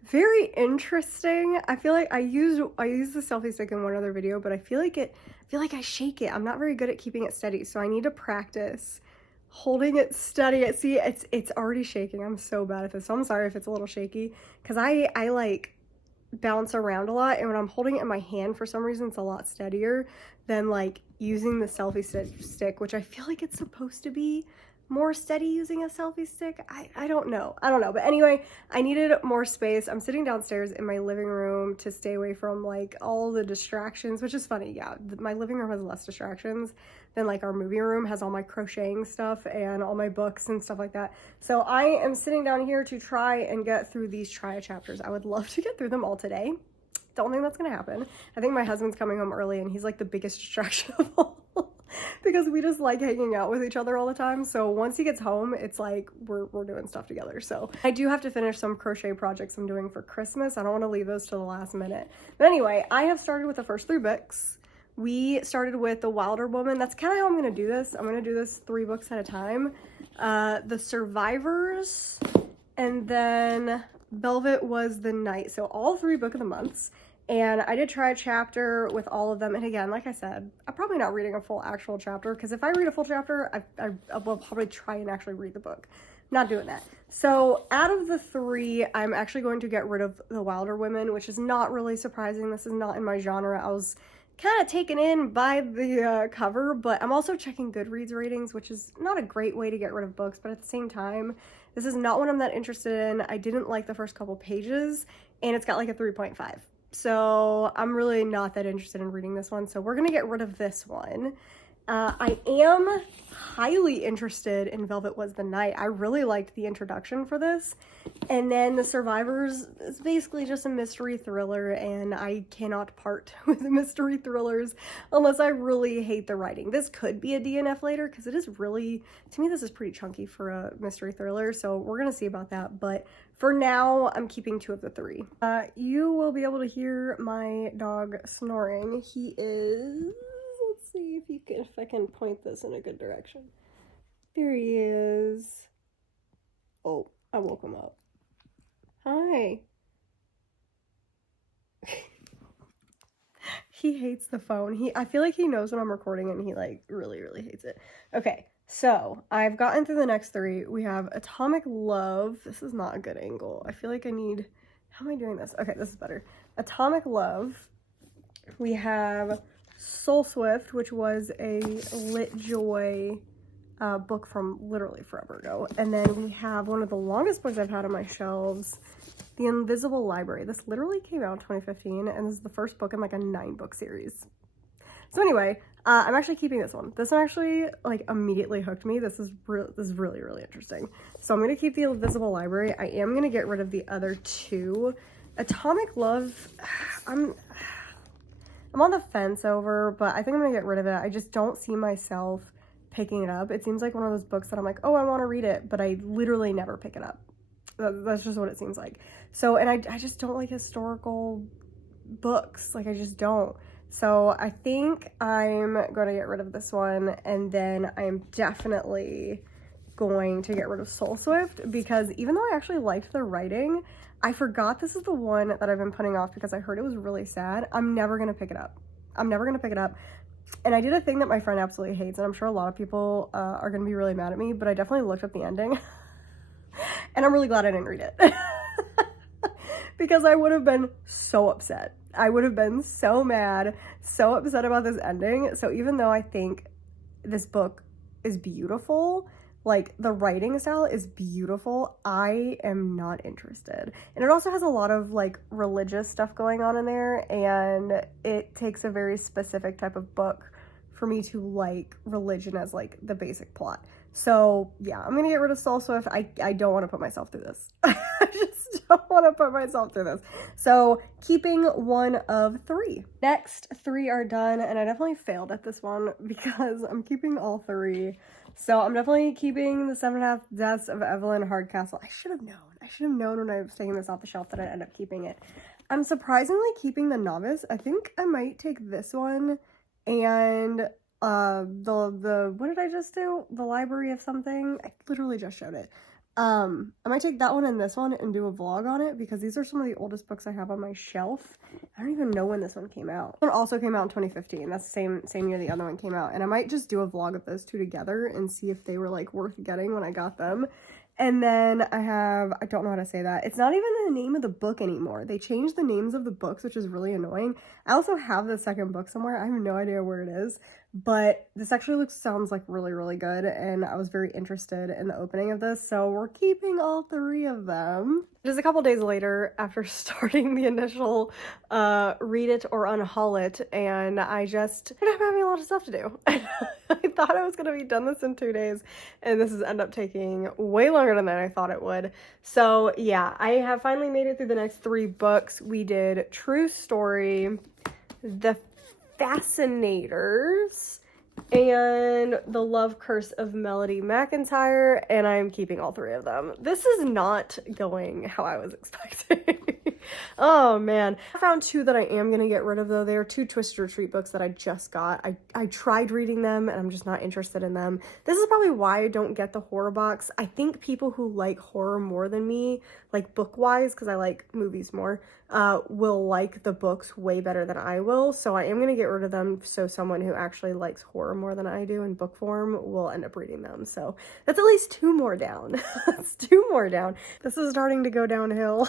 very interesting. I feel like I used the selfie stick in one other video, but I feel like I shake it. I'm not very good at keeping it steady, so I need to practice holding it steady. See, it's already shaking. I'm so bad at this, so I'm sorry if it's a little shaky because I like bounce around a lot, and when I'm holding it in my hand, for some reason it's a lot steadier than like using the selfie stick, which I feel like it's supposed to be more steady using a selfie stick. I don't know, but anyway, I needed more space. I'm sitting downstairs in my living room to stay away from like all the distractions, which is funny. Yeah, my living room has less distractions than like our movie room has all my crocheting stuff and all my books and stuff like that. So I am sitting down here to try and get through these try chapters. I would love to get through them all today. Don't think that's gonna happen. I think my husband's coming home early and he's like the biggest distraction of all because we just like hanging out with each other all the time. So once he gets home, it's like we're doing stuff together. So I do have to finish some crochet projects I'm doing for Christmas. I don't want to leave those to the last minute. But anyway, I have started with the first 3 books. We started with The Wilder Woman. That's kind of how I'm going to do this. I'm going to do this 3 books at a time. The Survivors, and then Velvet Was the Night. So all 3 book of the months. And I did try a chapter with all of them. And again, like I said, I'm probably not reading a full actual chapter because if I read a full chapter, I will probably try and actually read the book. Not doing that. So out of the 3, I'm actually going to get rid of The Wilder Women, which is not really surprising. This is not in my genre. I was kind of taken in by the cover, but I'm also checking Goodreads ratings, which is not a great way to get rid of books, but at the same time, this is not one I'm that interested in. I didn't like the first couple pages, and it's got like a 3.5. So I'm really not that interested in reading this one, so we're gonna get rid of this one. I am highly interested in Velvet Was the Night. I really liked the introduction for this. And then The Survivors is basically just a mystery thriller, and I cannot part with mystery thrillers unless I really hate the writing. This could be a DNF later because it is really, to me, this is pretty chunky for a mystery thriller, so we're gonna see about that. But for now, I'm keeping 2 of the 3. You will be able to hear my dog snoring. He is... Let's see if I can point this in a good direction. There he is. Oh, I woke him up. Hi. He hates the phone. I feel like he knows when I'm recording and he like really, really hates it. Okay, so I've gotten through the next 3. We have Atomic Love. This is not a good angle. I feel like I need, how am I doing this? Okay, this is better. Atomic Love. We have Soul Swift, which was a Lit Joy book from literally forever ago. And then we have one of the longest books I've had on my shelves, The Invisible Library. This literally came out in 2015, and this is the first book in like a 9-book series. So anyway, I'm actually keeping this one. This one actually like immediately hooked me. This is really, really interesting. So I'm going to keep The Invisible Library. I am going to get rid of the other 2. Atomic Love, I'm on the fence over, but I think I'm gonna get rid of it. I just don't see myself picking it up. It seems like one of those books that I'm like, oh, I want to read it, but I literally never pick it up. That's just what it seems like. So, and I just don't like historical books. Like, I just don't. So I think I'm going to get rid of this one, and then I am definitely going to get rid of Soul Swift, because even though I actually liked the writing, I forgot this is the one that I've been putting off because I heard it was really sad. I'm never going to pick it up. I'm never going to pick it up. And I did a thing that my friend absolutely hates, and I'm sure a lot of people are going to be really mad at me, but I definitely looked up the ending. And I'm really glad I didn't read it. Because I would have been so upset. I would have been so mad, so upset about this ending. So even though I think this book is beautiful, like the writing style is beautiful, I am not interested. And it also has a lot of like religious stuff going on in there, and it takes a very specific type of book for me to like religion as like the basic plot. So yeah, I'm gonna get rid of Soul Swift. I don't want to put myself through this. I just don't want to put myself through this. So keeping one of 3. Next 3 are done, and I definitely failed at this one because I'm keeping all 3. So I'm definitely keeping the 7.5 Deaths of Evelyn Hardcastle. I should have known. I should have known when I was taking this off the shelf that I'd end up keeping it. I'm surprisingly keeping The Novice. I think I might take this one and the what did I just do? The Library of something? I literally just showed it. I might take that one and this one and do a vlog on it, because these are some of the oldest books I have on my shelf. I don't even know when this one came out. This one also came out in 2015. That's the same year the other one came out. And I might just do a vlog of those 2 together and see if they were like worth getting when I got them. And then I don't know how to say that. It's not even the name of the book anymore. They changed the names of the books, which is really annoying. I also have the second book somewhere. I have no idea where it is, but this actually sounds like really, really good. And I was very interested in the opening of this. So we're keeping all 3 of them. Just a couple days later, after starting the initial read it or unhaul it, and I'm having a lot of stuff to do. I thought I was going to be done this in 2 days, and this has ended up taking way longer than I thought it would. So yeah, I have finally made it through the next 3 books. We did True Story, The Fascinators, and The Love Curse of Melody McIntyre, and I'm keeping all 3 of them. This is not going how I was expecting. Oh man. I found 2 that I am gonna get rid of though. They are 2 Twisted Retreat books that I just got. I tried reading them and I'm just not interested in them. This is probably why I don't get the horror box. I think people who like horror more than me, like book-wise, because I like movies more, will like the books way better than I will. So I am gonna get rid of them so someone who actually likes horror more than I do in book form will end up reading them. So that's at least 2 more down. That's 2 more down. This is starting to go downhill.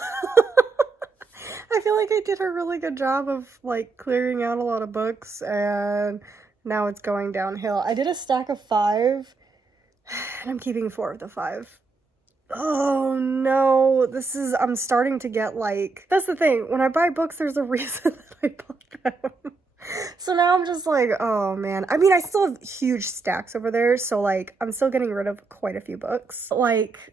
I feel like I did a really good job of like clearing out a lot of books, and now it's going downhill. I did a stack of 5 and I'm keeping 4 of the 5. Oh no, I'm starting to get like, that's the thing, when I buy books there's a reason that I bought them. So now I'm just like, oh man. I mean, I still have huge stacks over there, so like I'm still getting rid of quite a few books. Like,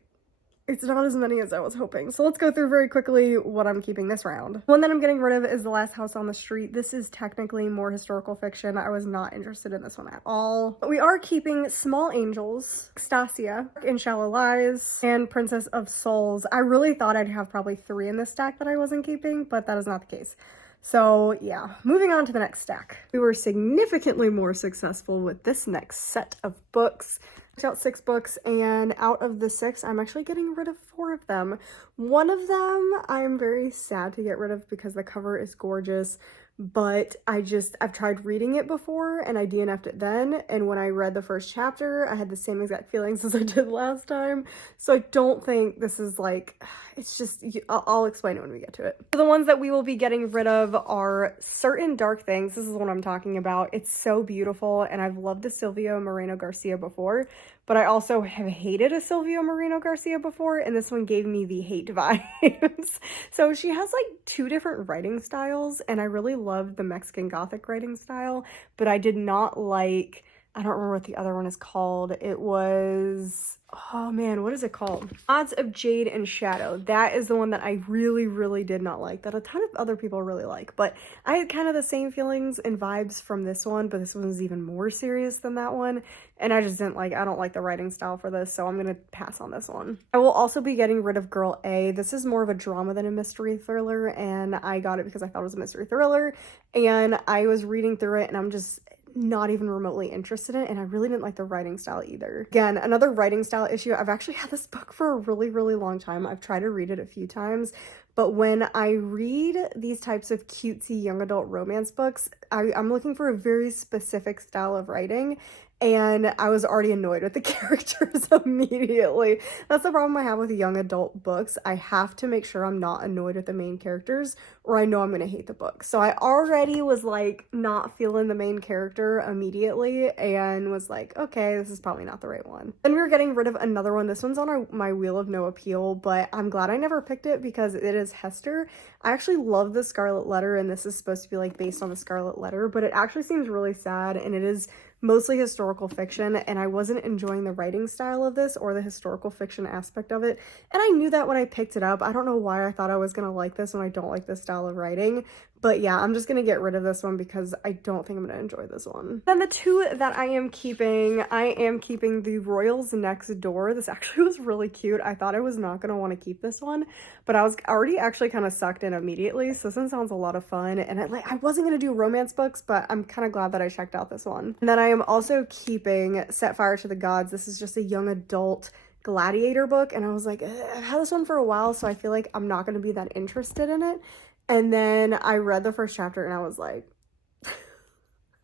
it's not as many as I was hoping. So let's go through very quickly what I'm keeping this round. One that I'm getting rid of is The Last House on the Street. This is technically more historical fiction. I was not interested in this one at all. But we are keeping Small Angels, Stasia, In Shallow Lies, and Princess of Souls. I really thought I'd have probably 3 in this stack that I wasn't keeping, but that is not the case. So yeah, moving on to the next stack. We were significantly more successful with this next set of books. Out 6 books, and out of the 6 I'm actually getting rid of 4 of them. One of them I'm very sad to get rid of because the cover is gorgeous, but I've tried reading it before and I DNF'd it then, and when I read the first chapter I had the same exact feelings as I did last time. So I don't think this is like, it's just, I'll explain it when we get to it. So the ones that we will be getting rid of are Certain Dark Things. This is what I'm talking about. It's so beautiful, and I've loved the Silvia Moreno Garcia before, but I also have hated a Silvia Moreno Garcia before, and this one gave me the hate vibes. So she has like 2 different writing styles, and I really loved the Mexican Gothic writing style, but I did not like I don't remember what the other one is called. It was, oh man, what is it called? Odds of Jade and Shadow. That is the one that I really, really did not like, that a ton of other people really like. But I had kind of the same feelings and vibes from this one, but this one was even more serious than that one. And I just didn't like, I don't like the writing style for this, so I'm gonna pass on this one. I will also be getting rid of Girl A. This is more of a drama than a mystery thriller, and I got it because I thought it was a mystery thriller, and I was reading through it, and I'm just not even remotely interested in it, and I really didn't like the writing style either. Again, another writing style issue. I've actually had this book for a really, really long time. I've tried to read it a few times, but when I read these types of cutesy young adult romance books, I'm looking for a very specific style of writing, and I was already annoyed with the characters immediately. That's the problem I have with young adult books. I have to make sure I'm not annoyed with the main characters, or I know I'm gonna hate the book. So I already was like not feeling the main character immediately and was like, okay, this is probably not the right one. Then we were getting rid of another one. This one's on my wheel of no appeal, but I'm glad I never picked it because it is Hester. I actually love the Scarlet Letter, and this is supposed to be like based on the Scarlet Letter, but it actually seems really sad, and it is mostly historical fiction, and I wasn't enjoying the writing style of this or the historical fiction aspect of it, and I knew that when I picked it up. I don't know why I thought I was gonna like this when I don't like this style of writing, but yeah, I'm just gonna get rid of this one because I don't think I'm gonna enjoy this one. Then the two that I am keeping The Royals Next Door. This actually was really cute. I thought I was not gonna want to keep this one, but I was already actually kind of sucked in immediately, so this one sounds a lot of fun, and I wasn't gonna do romance books, but I'm kind of glad that I checked out this one. And then I am also keeping Set Fire to the Gods. This is just a young adult gladiator book, and I was like, I've had this one for a while, so I feel like I'm not going to be that interested in it. And then I read the first chapter and I was like,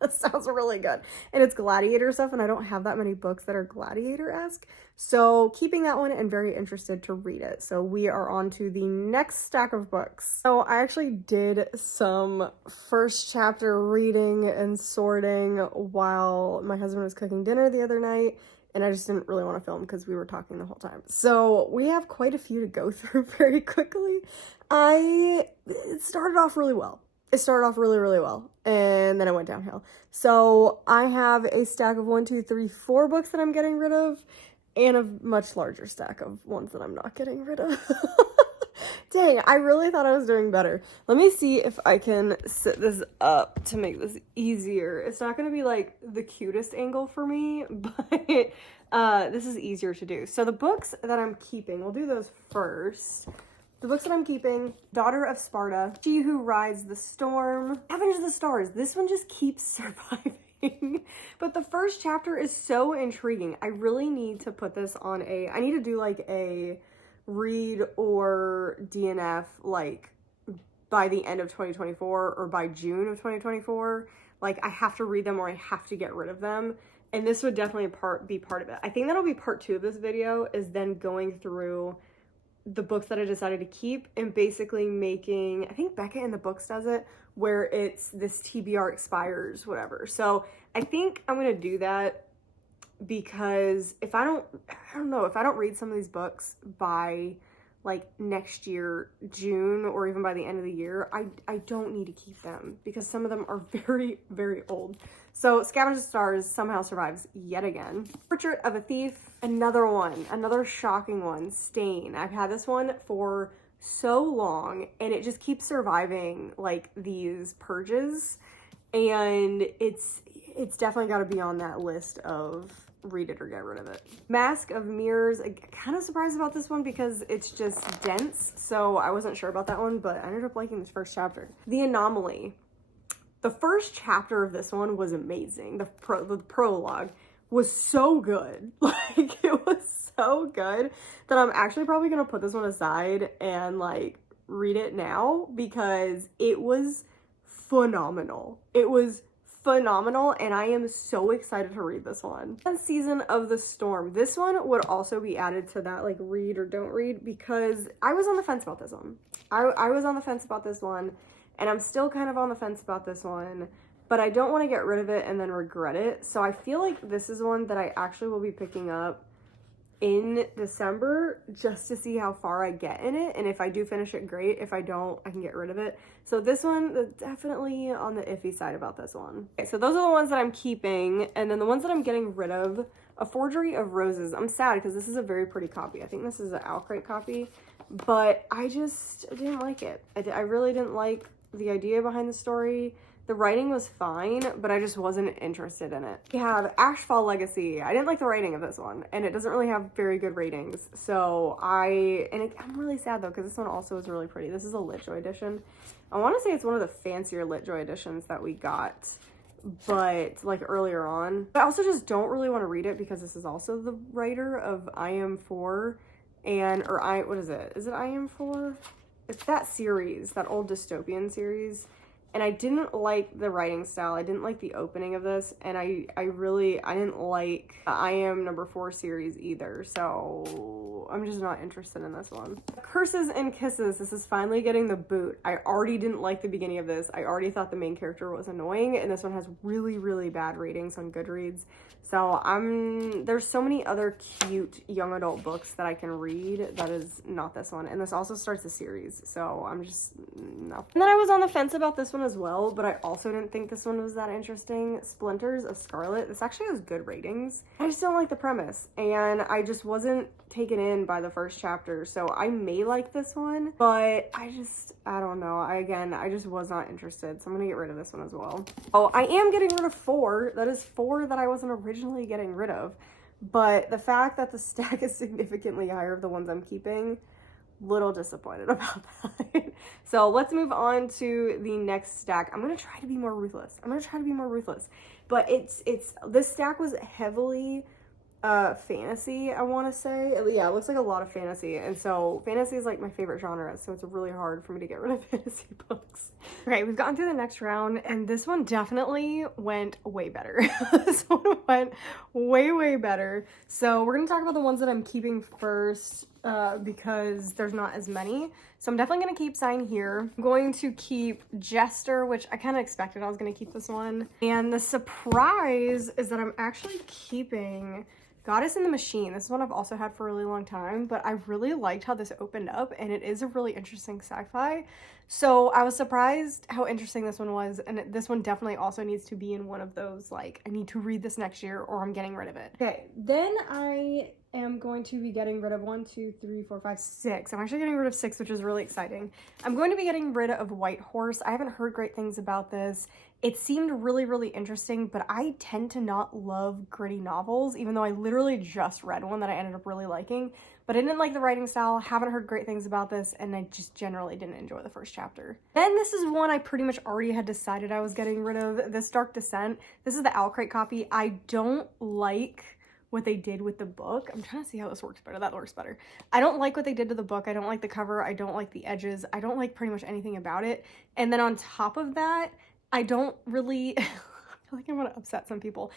that sounds really good. And it's gladiator stuff, and I don't have that many books that are gladiator-esque, so keeping that one and very interested to read it. So we are on to the next stack of books. So I actually did some first chapter reading and sorting while my husband was cooking dinner the other night, and I just didn't really want to film because we were talking the whole time. So we have quite a few to go through very quickly. It started off really well. It started off really, really well, and then it went downhill. So I have a stack of 1, 2, 3, 4 books that I'm getting rid of, and a much larger stack of ones that I'm not getting rid of. Dang, I really thought I was doing better. Let me see if I can sit this up to make this easier. It's not going to be like the cutest angle for me, but this is easier to do. So the books that I'm keeping, we'll do those first. The books that I'm keeping: Daughter of Sparta, She Who Rides the Storm, Avenge the Stars. This one just keeps surviving. But the first chapter is so intriguing. I really need to put this on I need to do like a read or DNF like by the end of 2024 or by June of 2024. Like I have to read them or I have to get rid of them. And this would definitely be part of it. I think that'll be part 2 of this video, is then going through the books that I decided to keep and basically making, I think Becca in the Books does it, where it's this TBR expires, whatever. So I think I'm gonna do that because if I don't know, if I don't read some of these books by like next year, June, or even by the end of the year, I don't need to keep them because some of them are very, very old. So Scavenge the Stars somehow survives yet again. Portrait of a Thief, another one, another shocking one. Stain. I've had this one for so long and it just keeps surviving like these purges, and it's definitely got to be on that list of read it or get rid of it. Mask of Mirrors. I'm kind of surprised about this one because it's just dense, so I wasn't sure about that one, but I ended up liking this first chapter. The Anomaly. The first chapter of this one was amazing. The prologue was so good. Like, it was so good that I'm actually probably gonna put this one aside and like read it now because it was phenomenal. It was phenomenal, and I am so excited to read this one. And Season of the Storm. This one would also be added to that like read or don't read because I was on the fence about this one. I was on the fence about this one, and I'm still kind of on the fence about this one, but I don't want to get rid of it and then regret it. So I feel like this is one that I actually will be picking up in December just to see how far I get in it, and if I do finish it, great. If I don't, I can get rid of it. So this one, definitely on the iffy side about this one. Okay, so those are the ones that I'm keeping, and then the ones that I'm getting rid of, A Forgery of Roses. I'm sad because this is a very pretty copy. I think this is an Alcrate copy, but I didn't like it. I really didn't like the idea behind the story. The writing was fine, but I just wasn't interested in it. We have Ashfall Legacy. I didn't like the writing of this one, and it doesn't really have very good ratings. So I'm really sad though, because this one also is really pretty. This is a Litjoy edition. I want to say it's one of the fancier Litjoy editions that we got, but like earlier on. I also just don't really want to read it because this is also the writer of I Am 4 what is it? Is it I Am 4? It's that series, that old dystopian series. And I didn't like the writing style. I didn't like the opening of this. And I didn't like the I Am number 4 series either. So I'm just not interested in this one. Curses and Kisses. This is finally getting the boot. I already didn't like the beginning of this. I already thought the main character was annoying. And this one has really, really bad ratings on Goodreads. So there's so many other cute young adult books that I can read that is not this one. And this also starts a series. So I'm just, no. And then I was on the fence about this one as well, but I also didn't think this one was that interesting. Splinters of Scarlet. This actually has good ratings. I just don't like the premise. And I just wasn't taken in by the first chapter. So I may like this one, but I don't know. I just was not interested. So I'm gonna get rid of this one as well. Oh, I am getting rid of 4. That is 4 that I wasn't originally getting rid of. But the fact that the stack is significantly higher of the ones I'm keeping, little disappointed about that. So let's move on to the next stack. I'm gonna try to be more ruthless. But this stack was heavily fantasy, I want to say. Yeah, it looks like a lot of fantasy, and so fantasy is like my favorite genre, so it's really hard for me to get rid of fantasy books. Okay, we've gotten through the next round, and this one definitely went way better. This one went way better. So we're gonna talk about the ones that I'm keeping first, because there's not as many. So I'm definitely gonna keep Sign Here. I'm going to keep Jester, which I kind of expected I was gonna keep this one. And the surprise is that I'm actually keeping Goddess in the Machine. This is one I've also had for a really long time, but I really liked how this opened up, and it is a really interesting sci-fi. So I was surprised how interesting this one was, and this one definitely also needs to be in one of those, like, I need to read this next year or I'm getting rid of it. Okay, then I am going to be getting rid of 1, 2, 3, 4, 5, 6. I'm actually getting rid of 6, which is really exciting. I'm going to be getting rid of White Horse. I haven't heard great things about this. It seemed really interesting, but I tend to not love gritty novels, even though I literally just read one that I ended up really liking. But I didn't like the writing style, haven't heard great things about this, and I just generally didn't enjoy the first chapter. Then this is one I pretty much already had decided I was getting rid of, this Dark Descent. This is the Alcrate copy. I don't like what they did with the book. I'm trying to see how this works better. That works better. I don't like what they did to the book. I don't like the cover. I don't like the edges. I don't like pretty much anything about it. And then on top of that, I don't really, I feel like I'm gonna upset some people.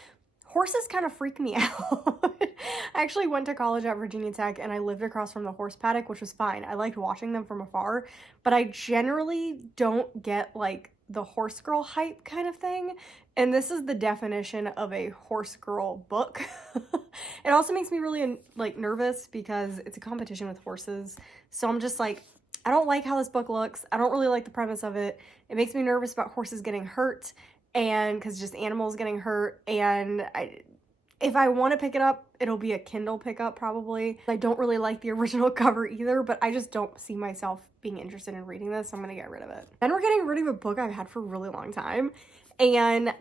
Horses kind of freak me out. I actually went to college at Virginia Tech and I lived across from the horse paddock, which was fine. I liked watching them from afar, but I generally don't get like the horse girl hype kind of thing. And this is the definition of a horse girl book. It also makes me really like nervous because it's a competition with horses. So I'm just like, I don't like how this book looks. I don't really like the premise of it. It makes me nervous about horses getting hurt, and because just animals getting hurt. And if I want to pick it up, it'll be a Kindle pickup probably. I don't really like the original cover either, but I just don't see myself being interested in reading this, so I'm gonna get rid of it. Then we're getting rid of a book I've had for a really long time. And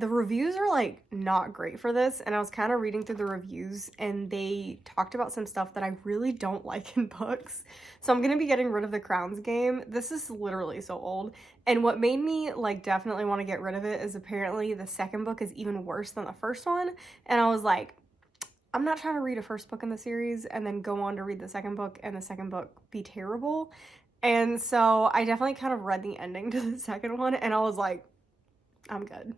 the reviews are like not great for this, and I was kind of reading through the reviews and they talked about some stuff that I really don't like in books. So I'm gonna be getting rid of The Crowns Game. This is literally so old, and what made me like definitely want to get rid of it is apparently the second book is even worse than the first one. And I was like, I'm not trying to read a first book in the series and then go on to read the second book and the second book be terrible. And so I definitely kind of read the ending to the second one and I was like, I'm good.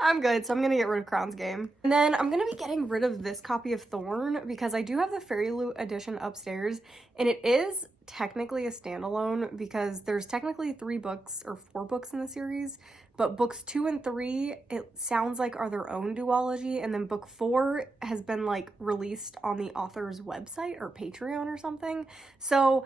I'm good, so I'm gonna get rid of Crown's Game. And then I'm gonna be getting rid of this copy of Thorn because I do have the Fairy Loot edition upstairs, and it is technically a standalone because there's technically 3 books or 4 books in the series, but books 2 and 3, it sounds like are their own duology, and then book 4 has been like released on the author's website or Patreon or something. So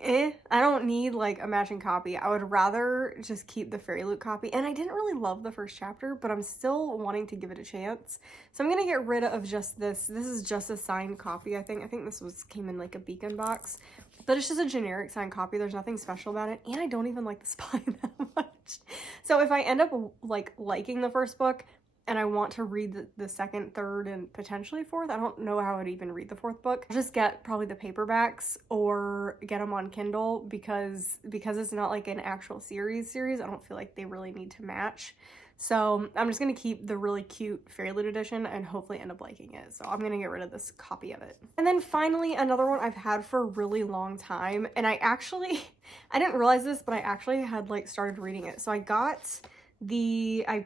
I don't need like a matching copy. I would rather just keep the Fairy Loot copy. And I didn't really love the first chapter, but I'm still wanting to give it a chance. So I'm gonna get rid of just this. This is just a signed copy, I think. I think this came in like a beacon box. But it's just a generic signed copy. There's nothing special about it. And I don't even like the spine that much. So if I end up like liking the first book, and I want to read the second, third, and potentially fourth. I don't know how I'd even read the fourth book. I'll just get probably the paperbacks or get them on Kindle because it's not like an actual series. I don't feel like they really need to match. So I'm just gonna keep the really cute Fairy Loot edition and hopefully end up liking it. So I'm gonna get rid of this copy of it. And then finally, another one I've had for a really long time. And I didn't realize this, but I actually had like started reading it. So I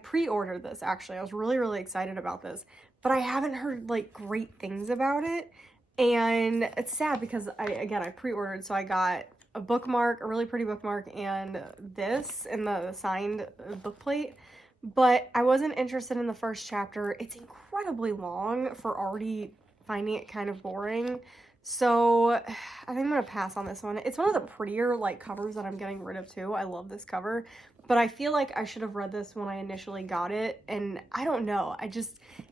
pre-ordered this actually. I was really excited about this, but I haven't heard like great things about it. And it's sad because I pre-ordered, so I got a bookmark, a really pretty bookmark, and this in the signed book plate. But I wasn't interested in the first chapter. It's incredibly long for already finding it kind of boring. So I think I'm gonna pass on this one. It's one of the prettier like covers that I'm getting rid of too. I love this cover, but I feel like I should have read this when I initially got it. And I don't know,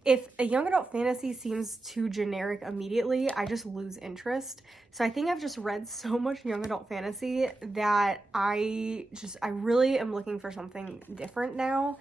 if a young adult fantasy seems too generic immediately, I just lose interest. So I think I've just read so much young adult fantasy that I really am looking for something different now.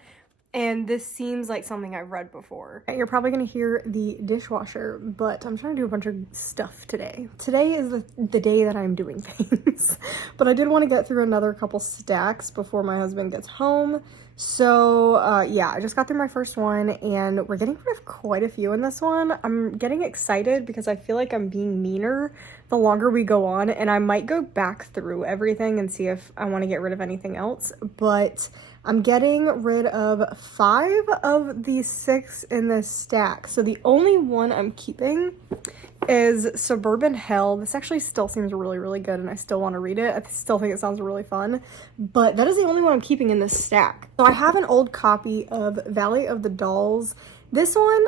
And this seems like something I've read before. You're probably gonna hear the dishwasher, but I'm trying to do a bunch of stuff today. Today is the day that I'm doing things. But I did want to get through another couple stacks before my husband gets home. So yeah, I just got through my first one and we're getting rid of quite a few in this one. I'm getting excited because I feel like I'm being meaner the longer we go on, and I might go back through everything and see if I want to get rid of anything else. But I'm getting rid of 5 of the 6 in this stack. So the only one I'm keeping is Suburban Hell. This actually still seems really good and I still want to read it. I still think it sounds really fun, but that is the only one I'm keeping in this stack. So I have an old copy of Valley of the Dolls. This one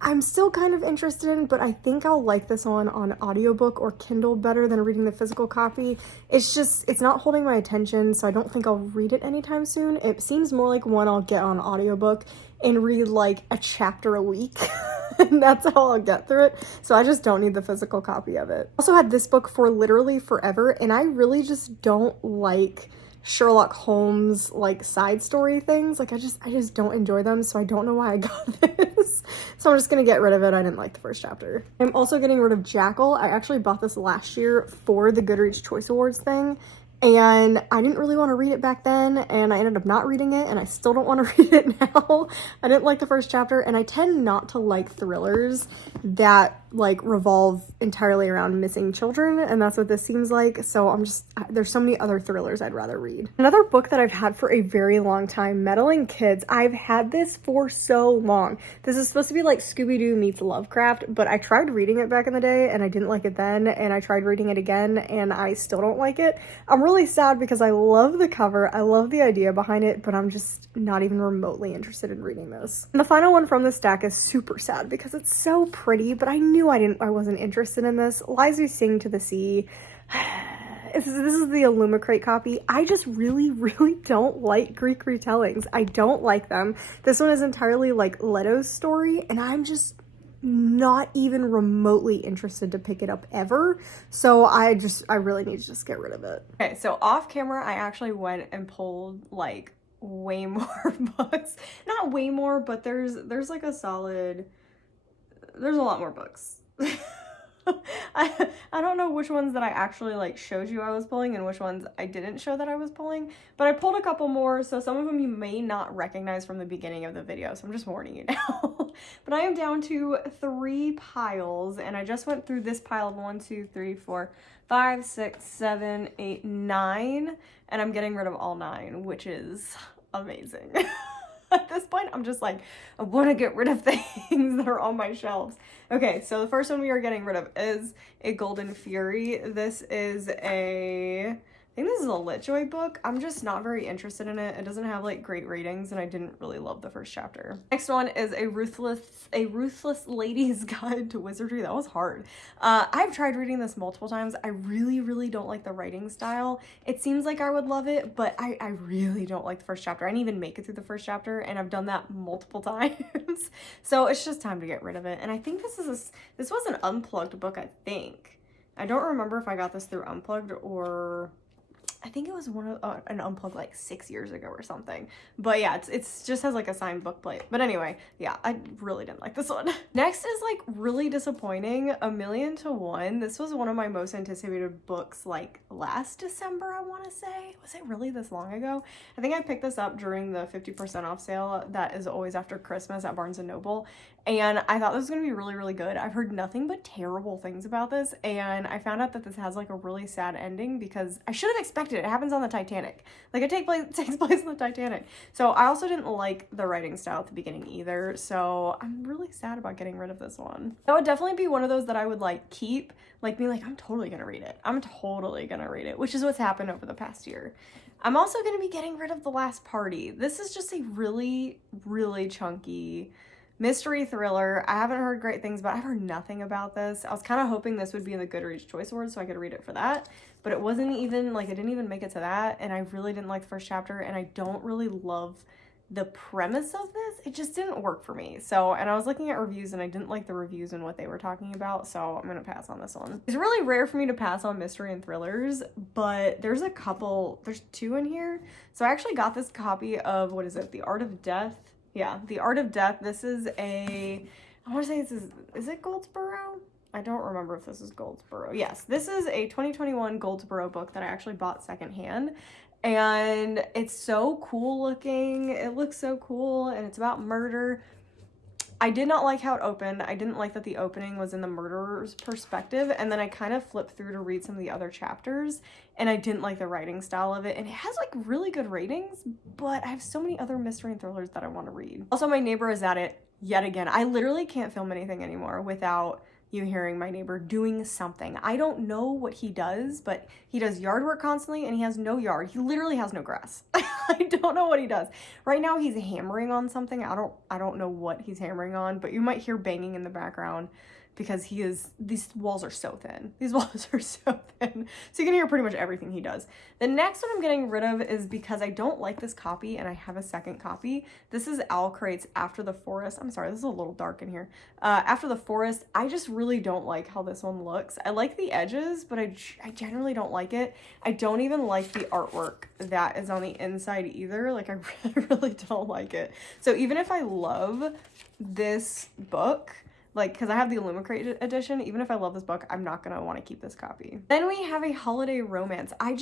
I'm still kind of interested in, but I think I'll like this one on audiobook or Kindle better than reading the physical copy. It's not holding my attention, so I don't think I'll read it anytime soon. It seems more like one I'll get on audiobook and read like a chapter a week. And that's how I'll get through it. So I just don't need the physical copy of it. I also had this book for literally forever, and I really just don't like Sherlock Holmes like side story things. Like I just don't enjoy them, so I don't know why I got this. So I'm just gonna get rid of it. I didn't like the first chapter. I'm also getting rid of Jackal. I actually bought this last year for the Goodreads Choice Awards thing, and I didn't really want to read it back then, and I ended up not reading it, and I still don't want to read it now. I didn't like the first chapter, and I tend not to like thrillers that like revolve entirely around missing children, and that's what this seems like. So there's so many other thrillers I'd rather read. Another book that I've had for a very long time, Meddling Kids. I've had this for so long. This is supposed to be like Scooby-Doo meets Lovecraft, but I tried reading it back in the day and I didn't like it then, and I tried reading it again and I still don't like it. I'm really sad because I love the cover, I love the idea behind it, but I'm just not even remotely interested in reading this. And the final one from the stack is super sad because it's so pretty, but I knew I wasn't interested in this. Lies We Sing to the Sea. This is the Illumicrate copy. I just really don't like Greek retellings. I don't like them. This one is entirely like Leto's story, and I'm just not even remotely interested to pick it up ever. So I really need to just get rid of it. Okay, so off camera, I actually went and pulled like way more books. Not way more, but there's like there's a lot more books. I don't know which ones that I actually like showed you I was pulling and which ones I didn't show that I was pulling, but I pulled a couple more, so some of them you may not recognize from the beginning of the video, so I'm just warning you now. But I am down to 3 piles, and I just went through this pile of 1, 2, 3, 4, 5, 6, 7, 8, 9, and I'm getting rid of all 9, which is amazing. At this point, I'm just like, I want to get rid of things that are on my shelves. Okay, so the first one we are getting rid of is a Golden Fury. This is I think this is a LitJoy book. I'm just not very interested in it. It doesn't have like great ratings, and I didn't really love the first chapter. Next one is a ruthless lady's guide to wizardry. That was hard. I've tried reading this multiple times. I really don't like the writing style. It seems like I would love it, but I really don't like the first chapter. I didn't even make it through the first chapter, and I've done that multiple times. So it's just time to get rid of it. And I think this was an Unplugged book, I think. I don't remember if I got this through Unplugged or I think it was one of an Unplugged like 6 years ago or something. But yeah, it's just has like a signed book plate. But anyway, yeah, I really didn't like this one. Next is like really disappointing, A Million to One. This was one of my most anticipated books like last December, I want to say. Was it really this long ago? I think I picked this up during the 50% off sale that is always after Christmas at Barnes & Noble. And I thought this was going to be really good. I've heard nothing but terrible things about this, and I found out that this has like a really sad ending because I should have expected it. It happens on the Titanic. Like it takes place on the Titanic. So I also didn't like the writing style at the beginning either, so I'm really sad about getting rid of this one. That would definitely be one of those that I would like keep, like be like, I'm totally gonna read it. I'm totally gonna read it, which is what's happened over the past year. I'm also gonna be getting rid of The Last Party. This is just a really chunky mystery thriller. I haven't heard great things about it. I've heard nothing about this. I was kind of hoping this would be in the Goodreads Choice Awards so I could read it for that, but it wasn't even, like, it didn't even make it to that, and I really didn't like the first chapter, and I don't really love the premise of this. It just didn't work for me. So, and I was looking at reviews, and I didn't like the reviews and what they were talking about, so I'm gonna pass on this one. It's really rare for me to pass on mystery and thrillers, but there's two in here. So I actually got this copy of, what is it, The Art of Death? Yeah, The Art of Death. This is I want to say is it Goldsboro? I don't remember if this is Goldsboro. Yes, this is a 2021 Goldsboro book that I actually bought secondhand. And it's so cool looking. It looks so cool, and it's about murder. I did not like how it opened. I didn't like that the opening was in the murderer's perspective, and then I kind of flipped through to read some of the other chapters, and I didn't like the writing style of it, and it has like really good ratings, but I have so many other mystery and thrillers that I want to read. Also, my neighbor is at it yet again. I literally can't film anything anymore without you hearing my neighbor doing something. I don't know what he does, but he does yard work constantly, and he has no yard. He literally has no grass. I don't know what he does. Right now he's hammering on something. I don't know what he's hammering on, but you might hear banging in the background because these walls are so thin. These walls are so thin. So you can hear pretty much everything he does. The next one I'm getting rid of is because I don't like this copy and I have a second copy. This is Owl Crate's After the Forest. I'm sorry, this is a little dark in here. After the Forest, I just really don't like how this one looks. I like the edges, but I generally don't like it. I don't even like the artwork that is on the inside either. Like I really don't like it. So even if I love this book, like, because I have the Illumicrate edition, even if I love this book, I'm not going to want to keep this copy. Then we have a holiday romance. I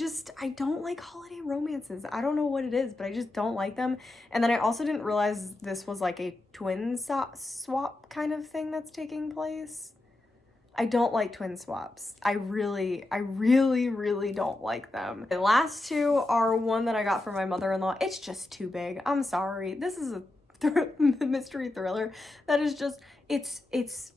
don't like holiday romances. I don't know what it is, but I just don't like them. And then I also didn't realize this was like a twin swap kind of thing that's taking place. I don't like twin swaps. I really don't like them. The last two are one that I got from my mother-in-law. It's just too big. I'm sorry. This is a mystery thriller that is just it's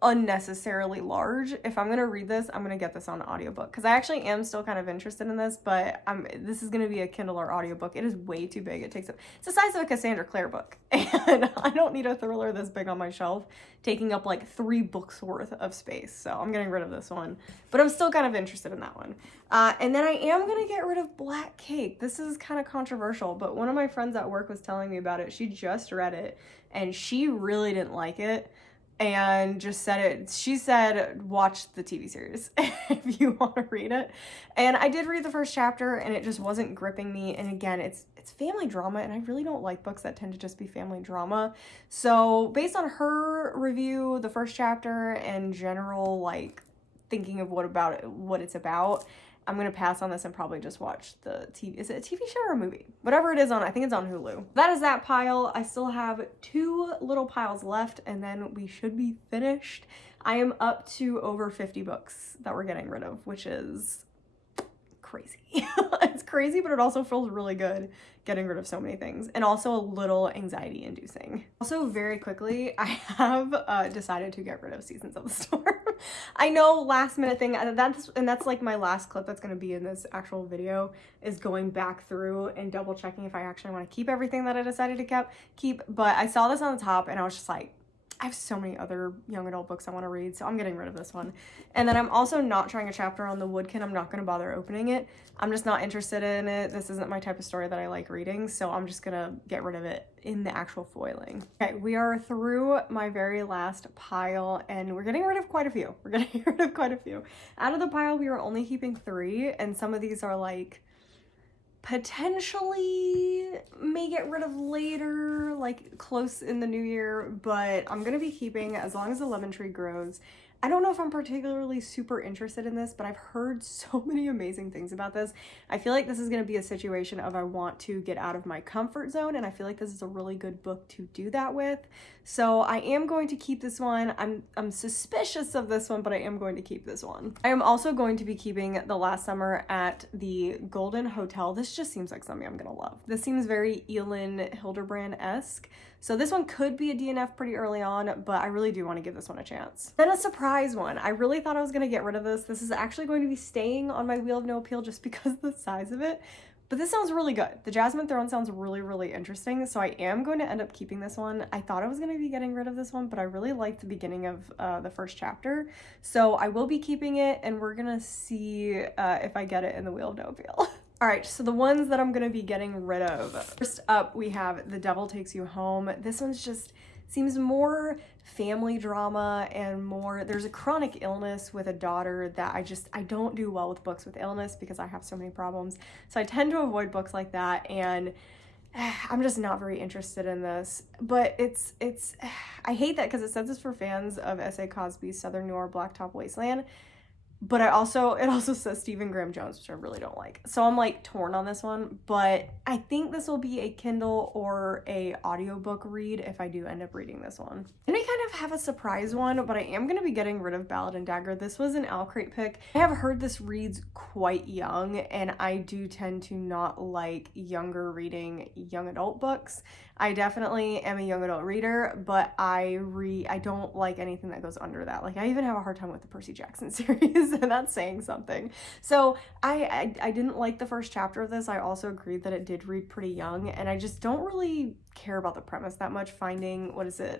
unnecessarily large. If I'm gonna read this, I'm gonna get this on audiobook because I actually am still kind of interested in this, but this is gonna be a Kindle or audiobook. It is way too big. It's the size of a Cassandra Clare book, and I don't need a thriller this big on my shelf taking up like 3 books worth of space. So I'm getting rid of this one, but I'm still kind of interested in that one. And then I am gonna get rid of Black Cake. This is kind of controversial, but one of my friends at work was telling me about it. She just read it and she really didn't like it. And just said it. She said, watch the TV series if you want to read it. And I did read the first chapter and it just wasn't gripping me. And again, it's family drama, and I really don't like books that tend to just be family drama. So based on her review, the first chapter, and general like thinking of what it's about, I'm going to pass on this and probably just watch the TV. Is it a TV show or a movie? Whatever it is on, I think it's on Hulu. That is that pile. I still have 2 little piles left, and then we should be finished. I am up to over 50 books that we're getting rid of, which is crazy. It's crazy, but it also feels really good getting rid of so many things, and also a little anxiety inducing. Also, very quickly, I have decided to get rid of Seasons of the Storm. I know, last minute thing, and that's like my last clip that's going to be in this actual video, is going back through and double checking if I actually want to keep everything that I decided to keep. But I saw this on the top and I was just like, I have so many other young adult books I want to read, so I'm getting rid of this one. And then I'm also not trying a chapter on the Woodkin. I'm not going to bother opening it. I'm just not interested in it. This isn't my type of story that I like reading, so I'm just going to get rid of it in the actual foiling. Okay, we are through my very last pile, and we're getting rid of quite a few. Out of the pile, we are only keeping 3, and some of these are like potentially may get rid of later, like close in the new year, but I'm gonna be keeping As Long as the Lemon Tree Grows. I don't know if I'm particularly super interested in this, but I've heard so many amazing things about this. I feel like this is going to be a situation of I want to get out of my comfort zone, and I feel like this is a really good book to do that with. So I am going to keep this one. I'm suspicious of this one, but I am going to keep this one. I am also going to be keeping The Last Summer at the Golden Hotel. This just seems like something I'm going to love. This seems very Elin Hilderbrand-esque. So this one could be a DNF pretty early on, but I really do want to give this one a chance. Then a surprise one. I really thought I was going to get rid of this. This is actually going to be staying on my Wheel of No Appeal just because of the size of it. But this sounds really good. The Jasmine Throne sounds really, really interesting. So I am going to end up keeping this one. I thought I was going to be getting rid of this one, but I really liked the beginning of the first chapter. So I will be keeping it, and we're going to see if I get it in the Wheel of No Appeal. All right, so the ones that I'm gonna be getting rid of. First up, we have The Devil Takes You Home. This one's just seems more family drama and more, there's a chronic illness with a daughter that I don't do well with books with illness because I have so many problems. So I tend to avoid books like that, and I'm just not very interested in this. But I hate that because it says it's for fans of S.A. Cosby's Southern Noir Blacktop Wasteland. But it also says Stephen Graham Jones, which I really don't like. So I'm like torn on this one, but I think this will be a Kindle or a audiobook read if I do end up reading this one. And I kind of have a surprise one, but I am going to be getting rid of Ballad and Dagger. This was an Owl Crate pick. I have heard this reads quite young, and I do tend to not like younger reading young adult books. I definitely am a young adult reader, but I don't like anything that goes under that. Like, I even have a hard time with the Percy Jackson series, and that's saying something. So I didn't like the first chapter of this. I also agreed that it did read pretty young, and I just don't really care about the premise that much. Finding,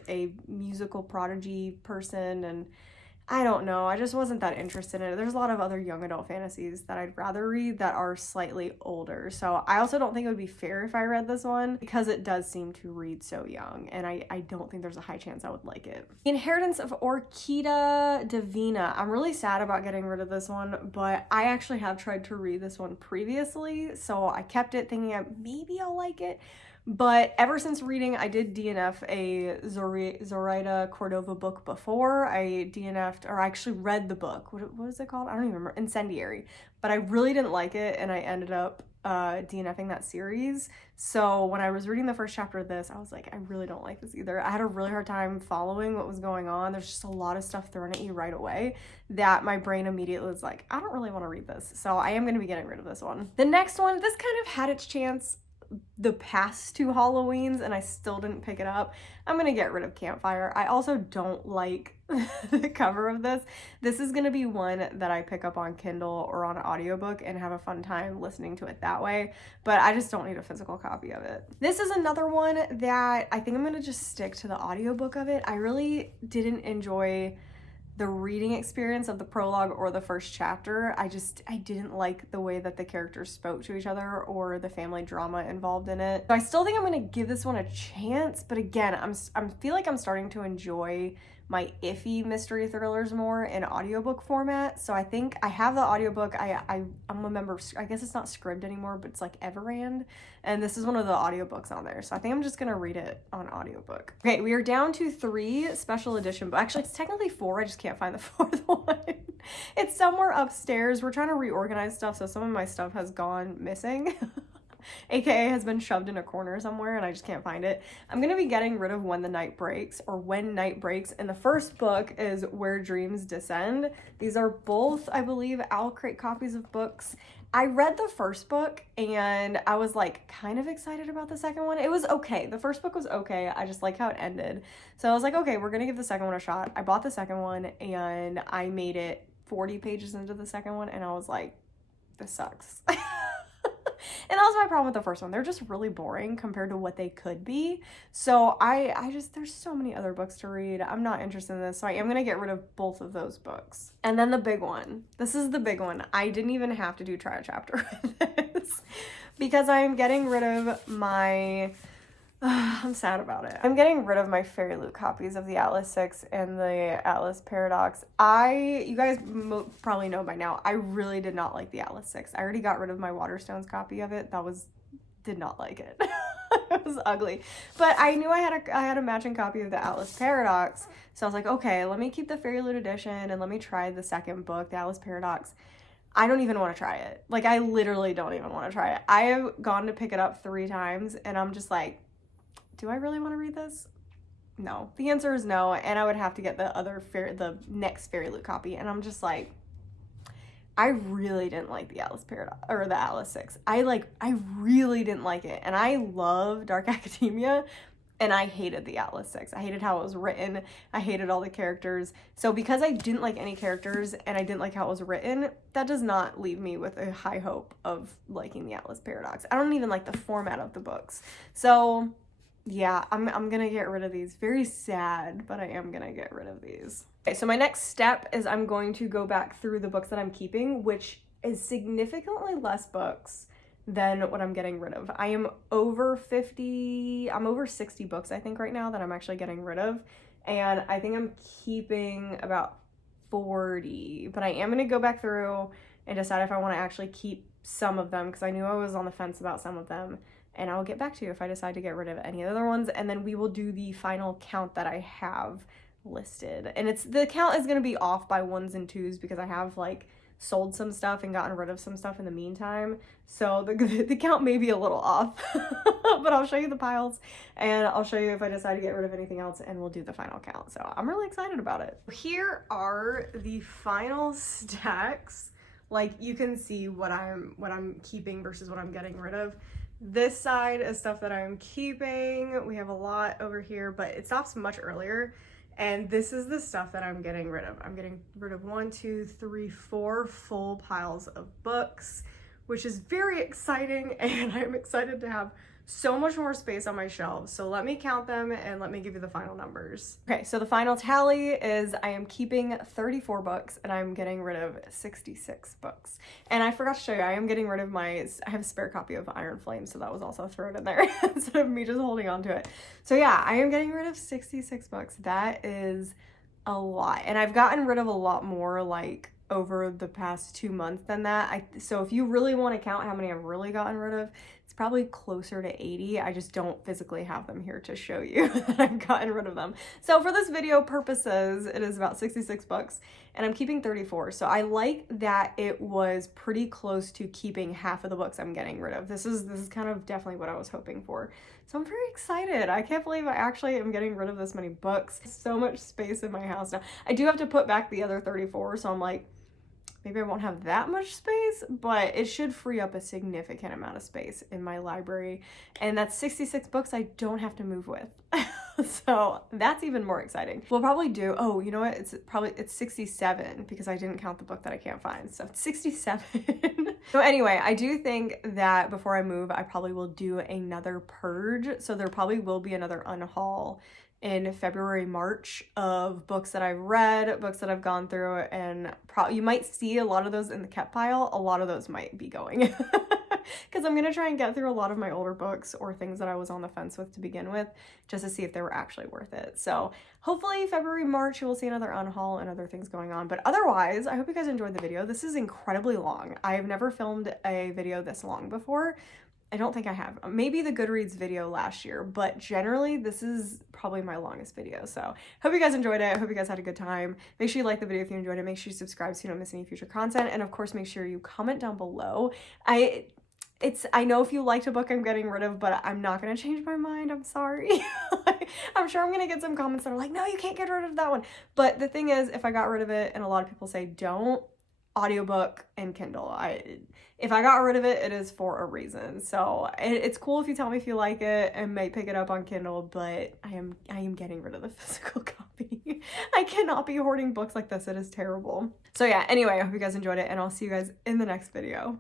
a musical prodigy person, and I don't know, I just wasn't that interested in it. There's a lot of other young adult fantasies that I'd rather read that are slightly older. So I also don't think it would be fair if I read this one because it does seem to read so young, and I don't think there's a high chance I would like it. The Inheritance of Orchida Divina. I'm really sad about getting rid of this one, but I actually have tried to read this one previously, so I kept it thinking maybe I'll like it. But ever since reading, I did DNF a Zoraida Cordova book before. I DNF'd, or I actually read the book. What was it called? I don't even remember. Incendiary. But I really didn't like it, and I ended up DNFing that series. So when I was reading the first chapter of this, I was like, I really don't like this either. I had a really hard time following what was going on. There's just a lot of stuff thrown at you right away that my brain immediately was like, I don't really want to read this. So I am going to be getting rid of this one. The next one, this kind of had its chance the past 2 Halloweens, and I still didn't pick it up. I'm gonna get rid of Campfire. I also don't like the cover of this. This is gonna be one that I pick up on Kindle or on audiobook and have a fun time listening to it that way, but I just don't need a physical copy of it. This is another one that I think I'm gonna just stick to the audiobook of it. I really didn't enjoy the reading experience of the prologue or the first chapter. I didn't like the way that the characters spoke to each other or the family drama involved in it. So I still think I'm gonna give this one a chance, but again, I feel like I'm starting to enjoy my iffy mystery thrillers more in audiobook format. So I think I have the audiobook. I'm a member, I guess it's not Scribd anymore, but it's like Everand. And this is one of the audiobooks on there. So I think I'm just gonna read it on audiobook. Okay, we are down to 3 special edition, but actually it's technically 4. I just can't find the 4th one. It's somewhere upstairs. We're trying to reorganize stuff, so some of my stuff has gone missing. AKA has been shoved in a corner somewhere and I just can't find it. I'm gonna be getting rid of When the Night Breaks, or When Night Breaks, and the first book is Where Dreams Descend. These are both, I believe, Owl Crate copies of books. I read the first book and I was like kind of excited about the second one. It was okay. The first book was okay. I just like how it ended. So I was like, okay, we're gonna give the second one a shot. I bought the second one and I made it 40 pages into the second one and I was like, this sucks. And that was my problem with the first one. They're just really boring compared to what they could be. So I just, there's so many other books to read. I'm not interested in this. So I am going to get rid of both of those books. And then the big one. This is the big one. I didn't even have to do try a chapter with this because I'm getting rid of my... I'm sad about it. I'm getting rid of my Fairy Loot copies of the Atlas 6 and the Atlas Paradox. You guys probably know by now, I really did not like the Atlas 6. I already got rid of my Waterstones copy of it. Did not like it. It was ugly. But I knew I had a matching copy of the Atlas Paradox. So I was like, okay, let me keep the Fairy Loot edition and let me try the second book, the Atlas Paradox. I don't even want to try it. Like, I literally don't even want to try it. I have gone to pick it up 3 times and I'm just like, do I really want to read this? No. The answer is no, and I would have to get the next Fairy Loot copy, and I'm just like, I really didn't like the Atlas Paradox, or the Atlas 6. I really didn't like it, and I love Dark Academia, and I hated the Atlas 6. I hated how it was written. I hated all the characters. So because I didn't like any characters, and I didn't like how it was written, that does not leave me with a high hope of liking the Atlas Paradox. I don't even like the format of the books. So... yeah, I'm gonna get rid of these. Very sad, but I am gonna get rid of these. Okay, so my next step is I'm going to go back through the books that I'm keeping, which is significantly less books than what I'm getting rid of. I'm over 60 books, I think, right now that I'm actually getting rid of. And I think I'm keeping about 40, but I am gonna go back through and decide if I wanna actually keep some of them, because I knew I was on the fence about some of them. And I'll get back to you if I decide to get rid of any other ones. And then we will do the final count that I have listed. And the count is going to be off by 1s and 2s because I have like sold some stuff and gotten rid of some stuff in the meantime. So the count may be a little off, but I'll show you the piles and I'll show you if I decide to get rid of anything else, and we'll do the final count. So I'm really excited about it. Here are the final stacks. Like, you can see what I'm keeping versus what I'm getting rid of. This side is stuff that I'm keeping. We have a lot over here, but it stops much earlier. And this is the stuff that I'm getting rid of. I'm getting rid of 1, 2, 3, 4 full piles of books, which is very exciting. And I'm excited to have so much more space on my shelves. So let me count them and let me give you the final numbers. Okay, so the final tally is I am keeping 34 books and I'm getting rid of 66 books. And I forgot to show you, I am getting rid of I have a spare copy of Iron Flame, so that was also thrown in there instead of me just holding on to it. So yeah, I am getting rid of 66 books. That is a lot. And I've gotten rid of a lot more, like, over the past 2 months than that. So if you really want to count how many I've really gotten rid of, it's probably closer to 80. I just don't physically have them here to show you that I've gotten rid of them. So for this video purposes, it is about 66 books and I'm keeping 34. So I like that it was pretty close to keeping half of the books I'm getting rid of. This is kind of definitely what I was hoping for. So I'm very excited. I can't believe I actually am getting rid of this many books. So much space in my house now. I do have to put back the other 34, so I'm like, maybe I won't have that much space, but it should free up a significant amount of space in my library. And that's 66 books I don't have to move with. So that's even more exciting. We'll probably do, oh, you know what? It's 67 because I didn't count the book that I can't find. So it's 67. So anyway, I do think that before I move, I probably will do another purge. So there probably will be another unhaul in February, March of books that I've read, books that I've gone through, and you might see a lot of those in the kept pile. A lot of those might be going. Because I'm going to try and get through a lot of my older books or things that I was on the fence with to begin with, just to see if they were actually worth it. So hopefully February, March, you will see another unhaul and other things going on. But otherwise, I hope you guys enjoyed the video. This is incredibly long. I have never filmed a video this long before. I don't think I have. Maybe the Goodreads video last year, but generally this is probably my longest video. So hope you guys enjoyed it. I hope you guys had a good time. Make sure you like the video if you enjoyed it. Make sure you subscribe so you don't miss any future content. And of course, make sure you comment down below. I know if you liked a book I'm getting rid of, but I'm not gonna change my mind. I'm sorry. I'm sure I'm gonna get some comments that are like, no, you can't get rid of that one. But the thing is, if I got rid of it, and a lot of people say don't, audiobook and Kindle. If I got rid of it, it is for a reason. So it's cool if you tell me if you like it and may pick it up on Kindle, but I am getting rid of the physical copy. I cannot be hoarding books like this. It is terrible. So yeah, anyway, I hope you guys enjoyed it, and I'll see you guys in the next video.